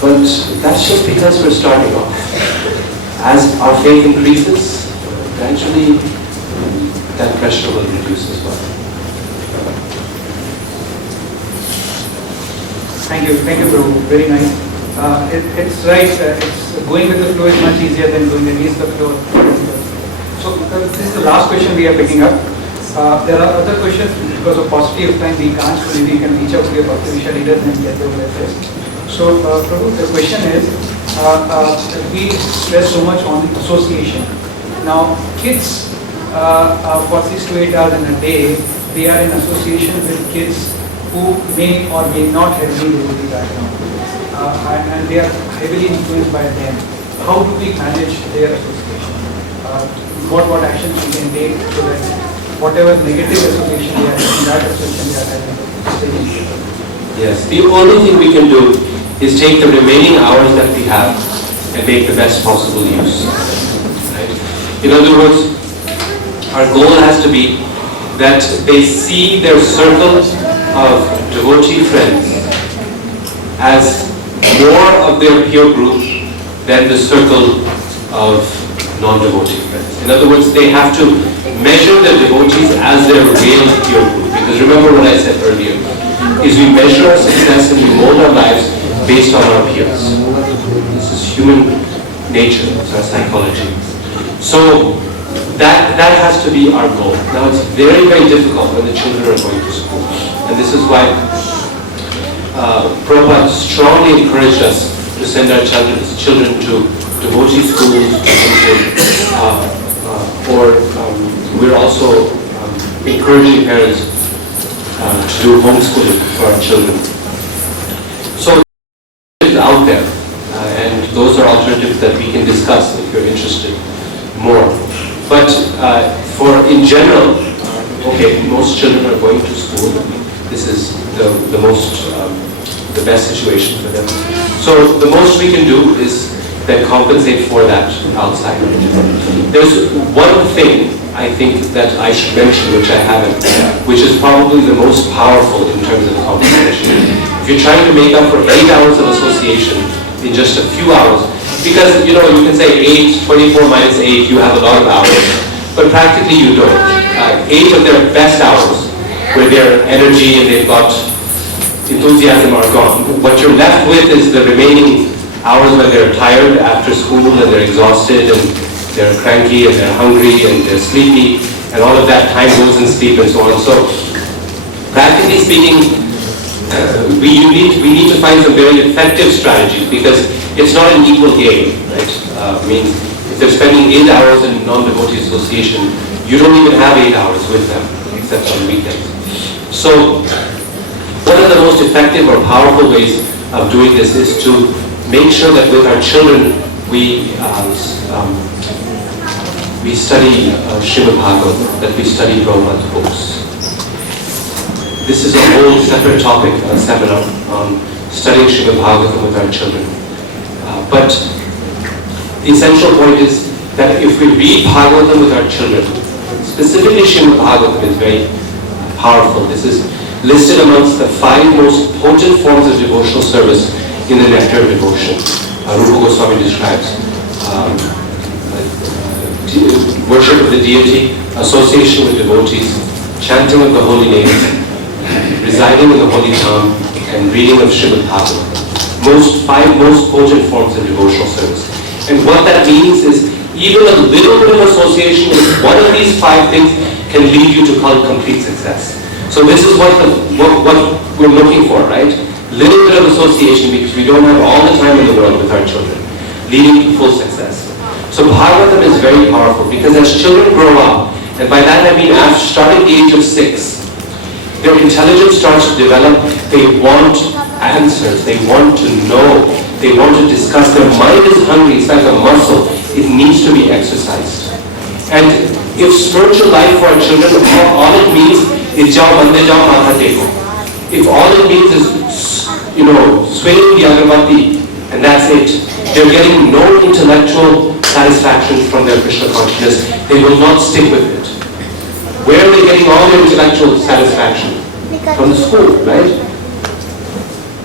But that's just because we're starting off. As our faith increases, gradually that pressure will reduce as well. Thank you, Prabhu. Very nice. It's right, going with the flow is much easier than going against the flow. So this is the last question we are picking up. There are other questions, because of paucity of time we can't, so maybe you can reach out to your Bhakti Visha leaders and get them their test. So Prabhu, the question is, we stress so much on association. Now kids, for 6 to 8 hours in a day, they are in association with kids who may or may not have been devotee background, and they are heavily influenced by them. How do we manage their association? What actions we can take so that whatever negative association they are having, that association they are having. Yes, the only thing we can do is take the remaining hours that we have and make the best possible use. Right? In other words, our goal has to be that they see their circle of devotee friends as more of their peer group than the circle of non-devotee friends. In other words, they have to measure the devotees as their real peer group. Because remember what I said earlier, is we measure our success and we mold our lives based on our peers. This is human nature, it's our psychology. So that has to be our goal. Now it's very, very difficult when the children are going to school. And this is why Prabhupada strongly encouraged us to send our children to devotee schools, or we're also encouraging parents to do homeschooling for our children. So it's out there, and those are alternatives that we can discuss if you're interested more. But in general, okay, most children are going to school. This is the best situation for them. So the most we can do is then compensate for that outside. There's one thing I think that I should mention, which I haven't, which is probably the most powerful in terms of compensation. If you're trying to make up for 8 hours of association in just a few hours, because you can say 24 minus 8, you have a lot of hours, but practically you don't. 8 of their best hours, where their energy and they've got enthusiasm are gone. What you're left with is the remaining hours when they're tired after school and they're exhausted and they're cranky and they're hungry and they're sleepy, and all of that time goes in sleep and so on. So practically speaking, we need to find some very effective strategies, because it's not an equal game, right? Means if they're spending 8 hours in non-devotee association, you don't even have 8 hours with them, except on weekends. So one of the most effective or powerful ways of doing this is to make sure that with our children we study Srimad Bhagavatam, that we study Prabhupada's books. This is a whole separate topic, a seminar on studying Srimad Bhagavatam with our children. But the essential point is that if we read Bhagavatam with our children, specifically Srimad Bhagavatam is very powerful. This is listed amongst the 5 most potent forms of devotional service in the nectar of devotion. Rupa Goswami describes worship of the deity, association with devotees, chanting of the holy names, residing in the holy town, and reading of Srimad Bhagavatam. 5 most potent forms of devotional service. And what that means is even a little bit of association with one of these 5 things can lead you to complete success. So this is what we're looking for, right? Little bit of association, because we don't have all the time in the world with our children, leading to full success. So Bhagavatam is very powerful, because as children grow up, and by that I mean after starting the age of 6, their intelligence starts to develop. They want answers, they want to know, they want to discuss. Their mind is hungry, it's like a muscle, it needs to be exercised. And if spiritual life for our children, all it means is jao mande jao matha teko. If all it means is, swinging the agarbatti, and that's it, they're getting no intellectual satisfaction from their Krishna consciousness, they will not stick with it. Where are they getting all their intellectual satisfaction? From the school, right?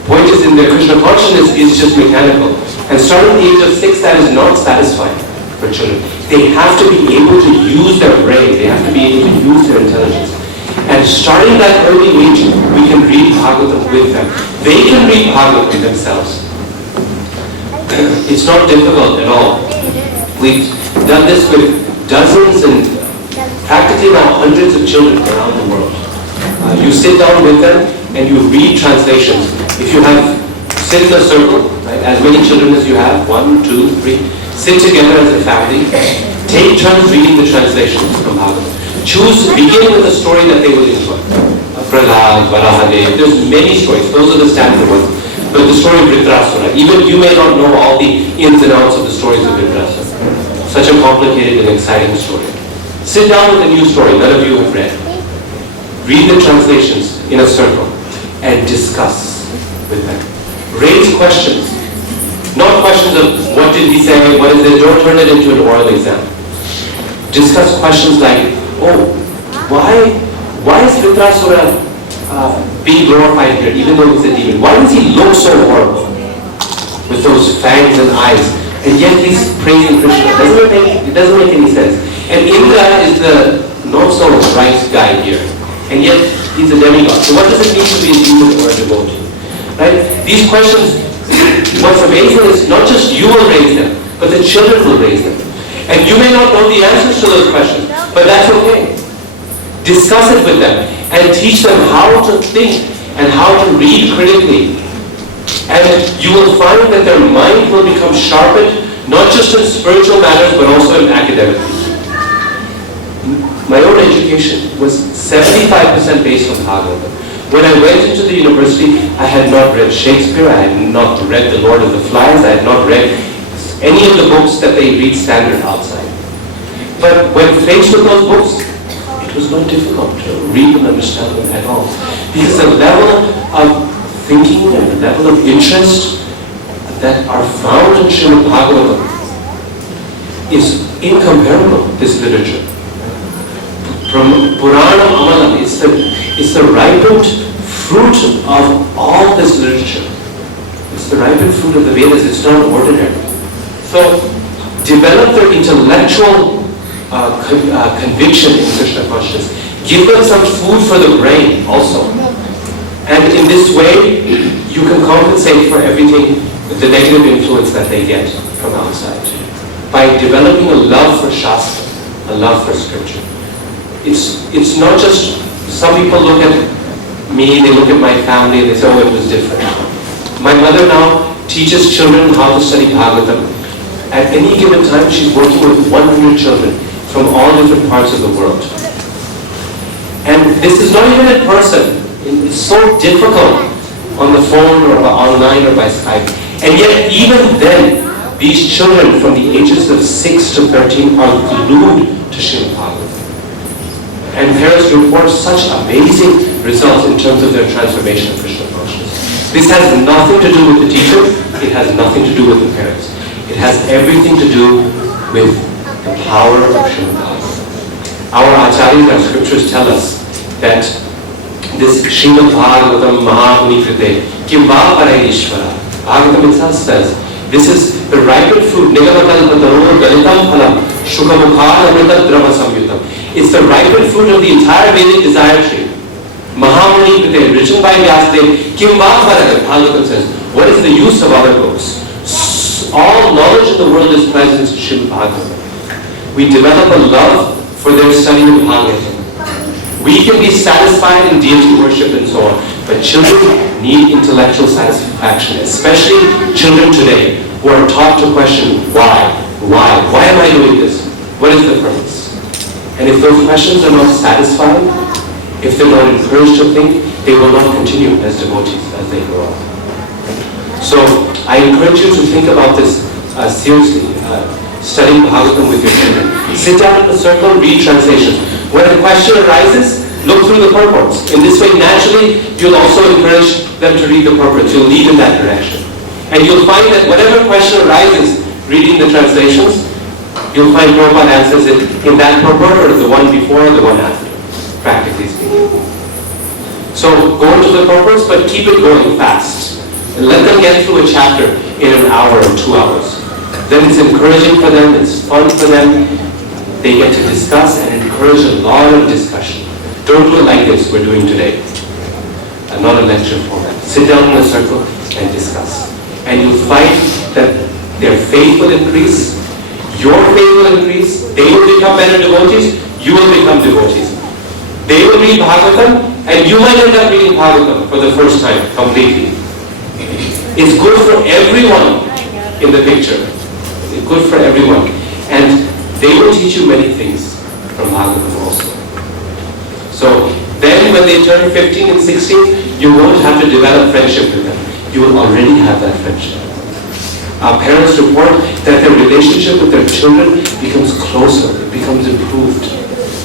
Point is, in their Krishna consciousness is just mechanical. And starting at the age of 6, that is not satisfying for children. They have to be able to use their brain, they have to be able to use their intelligence. And starting that early age, we can read Bhagavatam with them. They can read Bhagavatam themselves. It's not difficult at all. We've done this with dozens and practically now hundreds of children around the world. You sit down with them and you read translations. If you sit in a circle, right, as many children as you have, 1, 2, 3, sit together as a family, take turns reading the translations from Bhagavatam. Choose, beginning with a story that they will enjoy. Prahlad, Varahadev, there's many stories, those are the standard ones. But the story of Vritrasura, even you may not know all the ins and outs of the stories of Vritrasura. Such a complicated and exciting story. Sit down with a new story none of you have read. Read the translations in a circle and discuss with them. Raise questions. Not questions of what did he say, what is it, don't turn it into an oral exam. Discuss questions like, why is Vritrasura being glorified here, even though he's a demon? Why does he look so horrible with those fangs and eyes, and yet he's praising Krishna? It doesn't make any sense. And Indra is the not so right guy here, and yet he's a demigod. So what does it mean to be a demon or a devotee? Right? These questions, what's amazing is not just you will raise them, but the children will raise them. And you may not know the answers to those questions, but that's okay. Discuss it with them and teach them how to think and how to read critically. And you will find that their mind will become sharpened, not just in spiritual matters, but also in academic. My own education was 75% based on Bhagavatam. When I went into the university, I had not read Shakespeare, I had not read The Lord of the Flies, I had not read any of the books that they read standard outside. But when faced with those books, it was not difficult to read and understand them at all. Because the level of thinking and the level of interest that are found in Srimad Bhagavatam is incomparable, this literature. Puranam Amalam is the ripened fruit of all this literature. It's the ripened fruit of the Vedas, it's not ordinary. So, develop their intellectual conviction in Krishna consciousness. Give them some food for the brain also. And in this way, you can compensate for everything, the negative influence that they get from outside. By developing a love for Shastra, a love for scripture. It's not just, some people look at me, they look at my family, and they say, oh, it was different. My mother now teaches children how to study Bhagavatam. At any given time, she's working with 100 children from all different parts of the world. And this is not even in person. It's so difficult on the phone or online or by Skype. And yet, even then, these children from the ages of 6 to 13 are glued to Srimad Bhagavatam. And parents report such amazing results in terms of their transformation of Krishna consciousness. This has nothing to do with the teacher. It has nothing to do with the parents. It has everything to do with the power of Srimad Bhagavatam. Our acharyas, our scriptures tell us that this Srimad Bhagavatam Mahamuni Krite Kimva Parai Ishvara. Bhagavatam itself says, this is the ripened fruit, Nigamakalpataro Galitam Phalam Shukamukha Amrita Drava Samyutam. It's the ripened fruit of the entire Vedic desire tree. Mahamuni Krite, written by Vyasadeva, Kimva Parai. Bhagavatam says, what is the use of other books? All knowledge in the world is present in Srimad Bhagavatam. We develop a love for their study of Bhagavatam. We can be satisfied in deity worship and so on, but children need intellectual satisfaction, especially children today who are taught to question why am I doing this? What is the purpose? And if those questions are not satisfied, if they're not encouraged to think, they will not continue as devotees as they grow up. So I encourage you to think about this seriously, studying Bhagavatam with your children. Sit down in a circle, read translations. When a question arises, look through the purports. In this way, naturally, you'll also encourage them to read the purports. You'll lead in that direction. And you'll find that whatever question arises, reading the translations, you'll find Prabhupada answers it in that purport or the one before or the one after, practically speaking. So go into the purports, but keep it going fast. And let them get through a chapter in an hour or 2 hours. Then it's encouraging for them, it's fun for them. They get to discuss and encourage a lot of discussion. Don't do it like this we're doing today. Not a lecture format. Sit down in a circle and discuss. And you'll find that their faith will increase, your faith will increase, they will become better devotees, you will become devotees. They will read Bhagavatam, and you might end up reading Bhagavatam for the first time completely. It's good for everyone in the picture. It's good for everyone. And they will teach you many things from Bhagavatam also. So then when they turn 15 and 16, you won't have to develop friendship with them. You will already have that friendship. Our parents report that their relationship with their children becomes closer, it becomes improved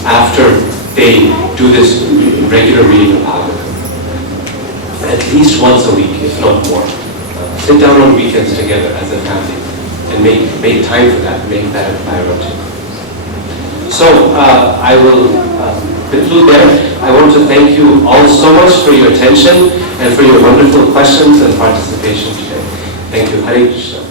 after they do this regular reading of Bhagavatam. At least once a week, if not more. Sit down on weekends together as a family and make time for that, make that a priority. So I will conclude there. I want to thank you all so much for your attention and for your wonderful questions and participation today. Thank you. Hare Krishna.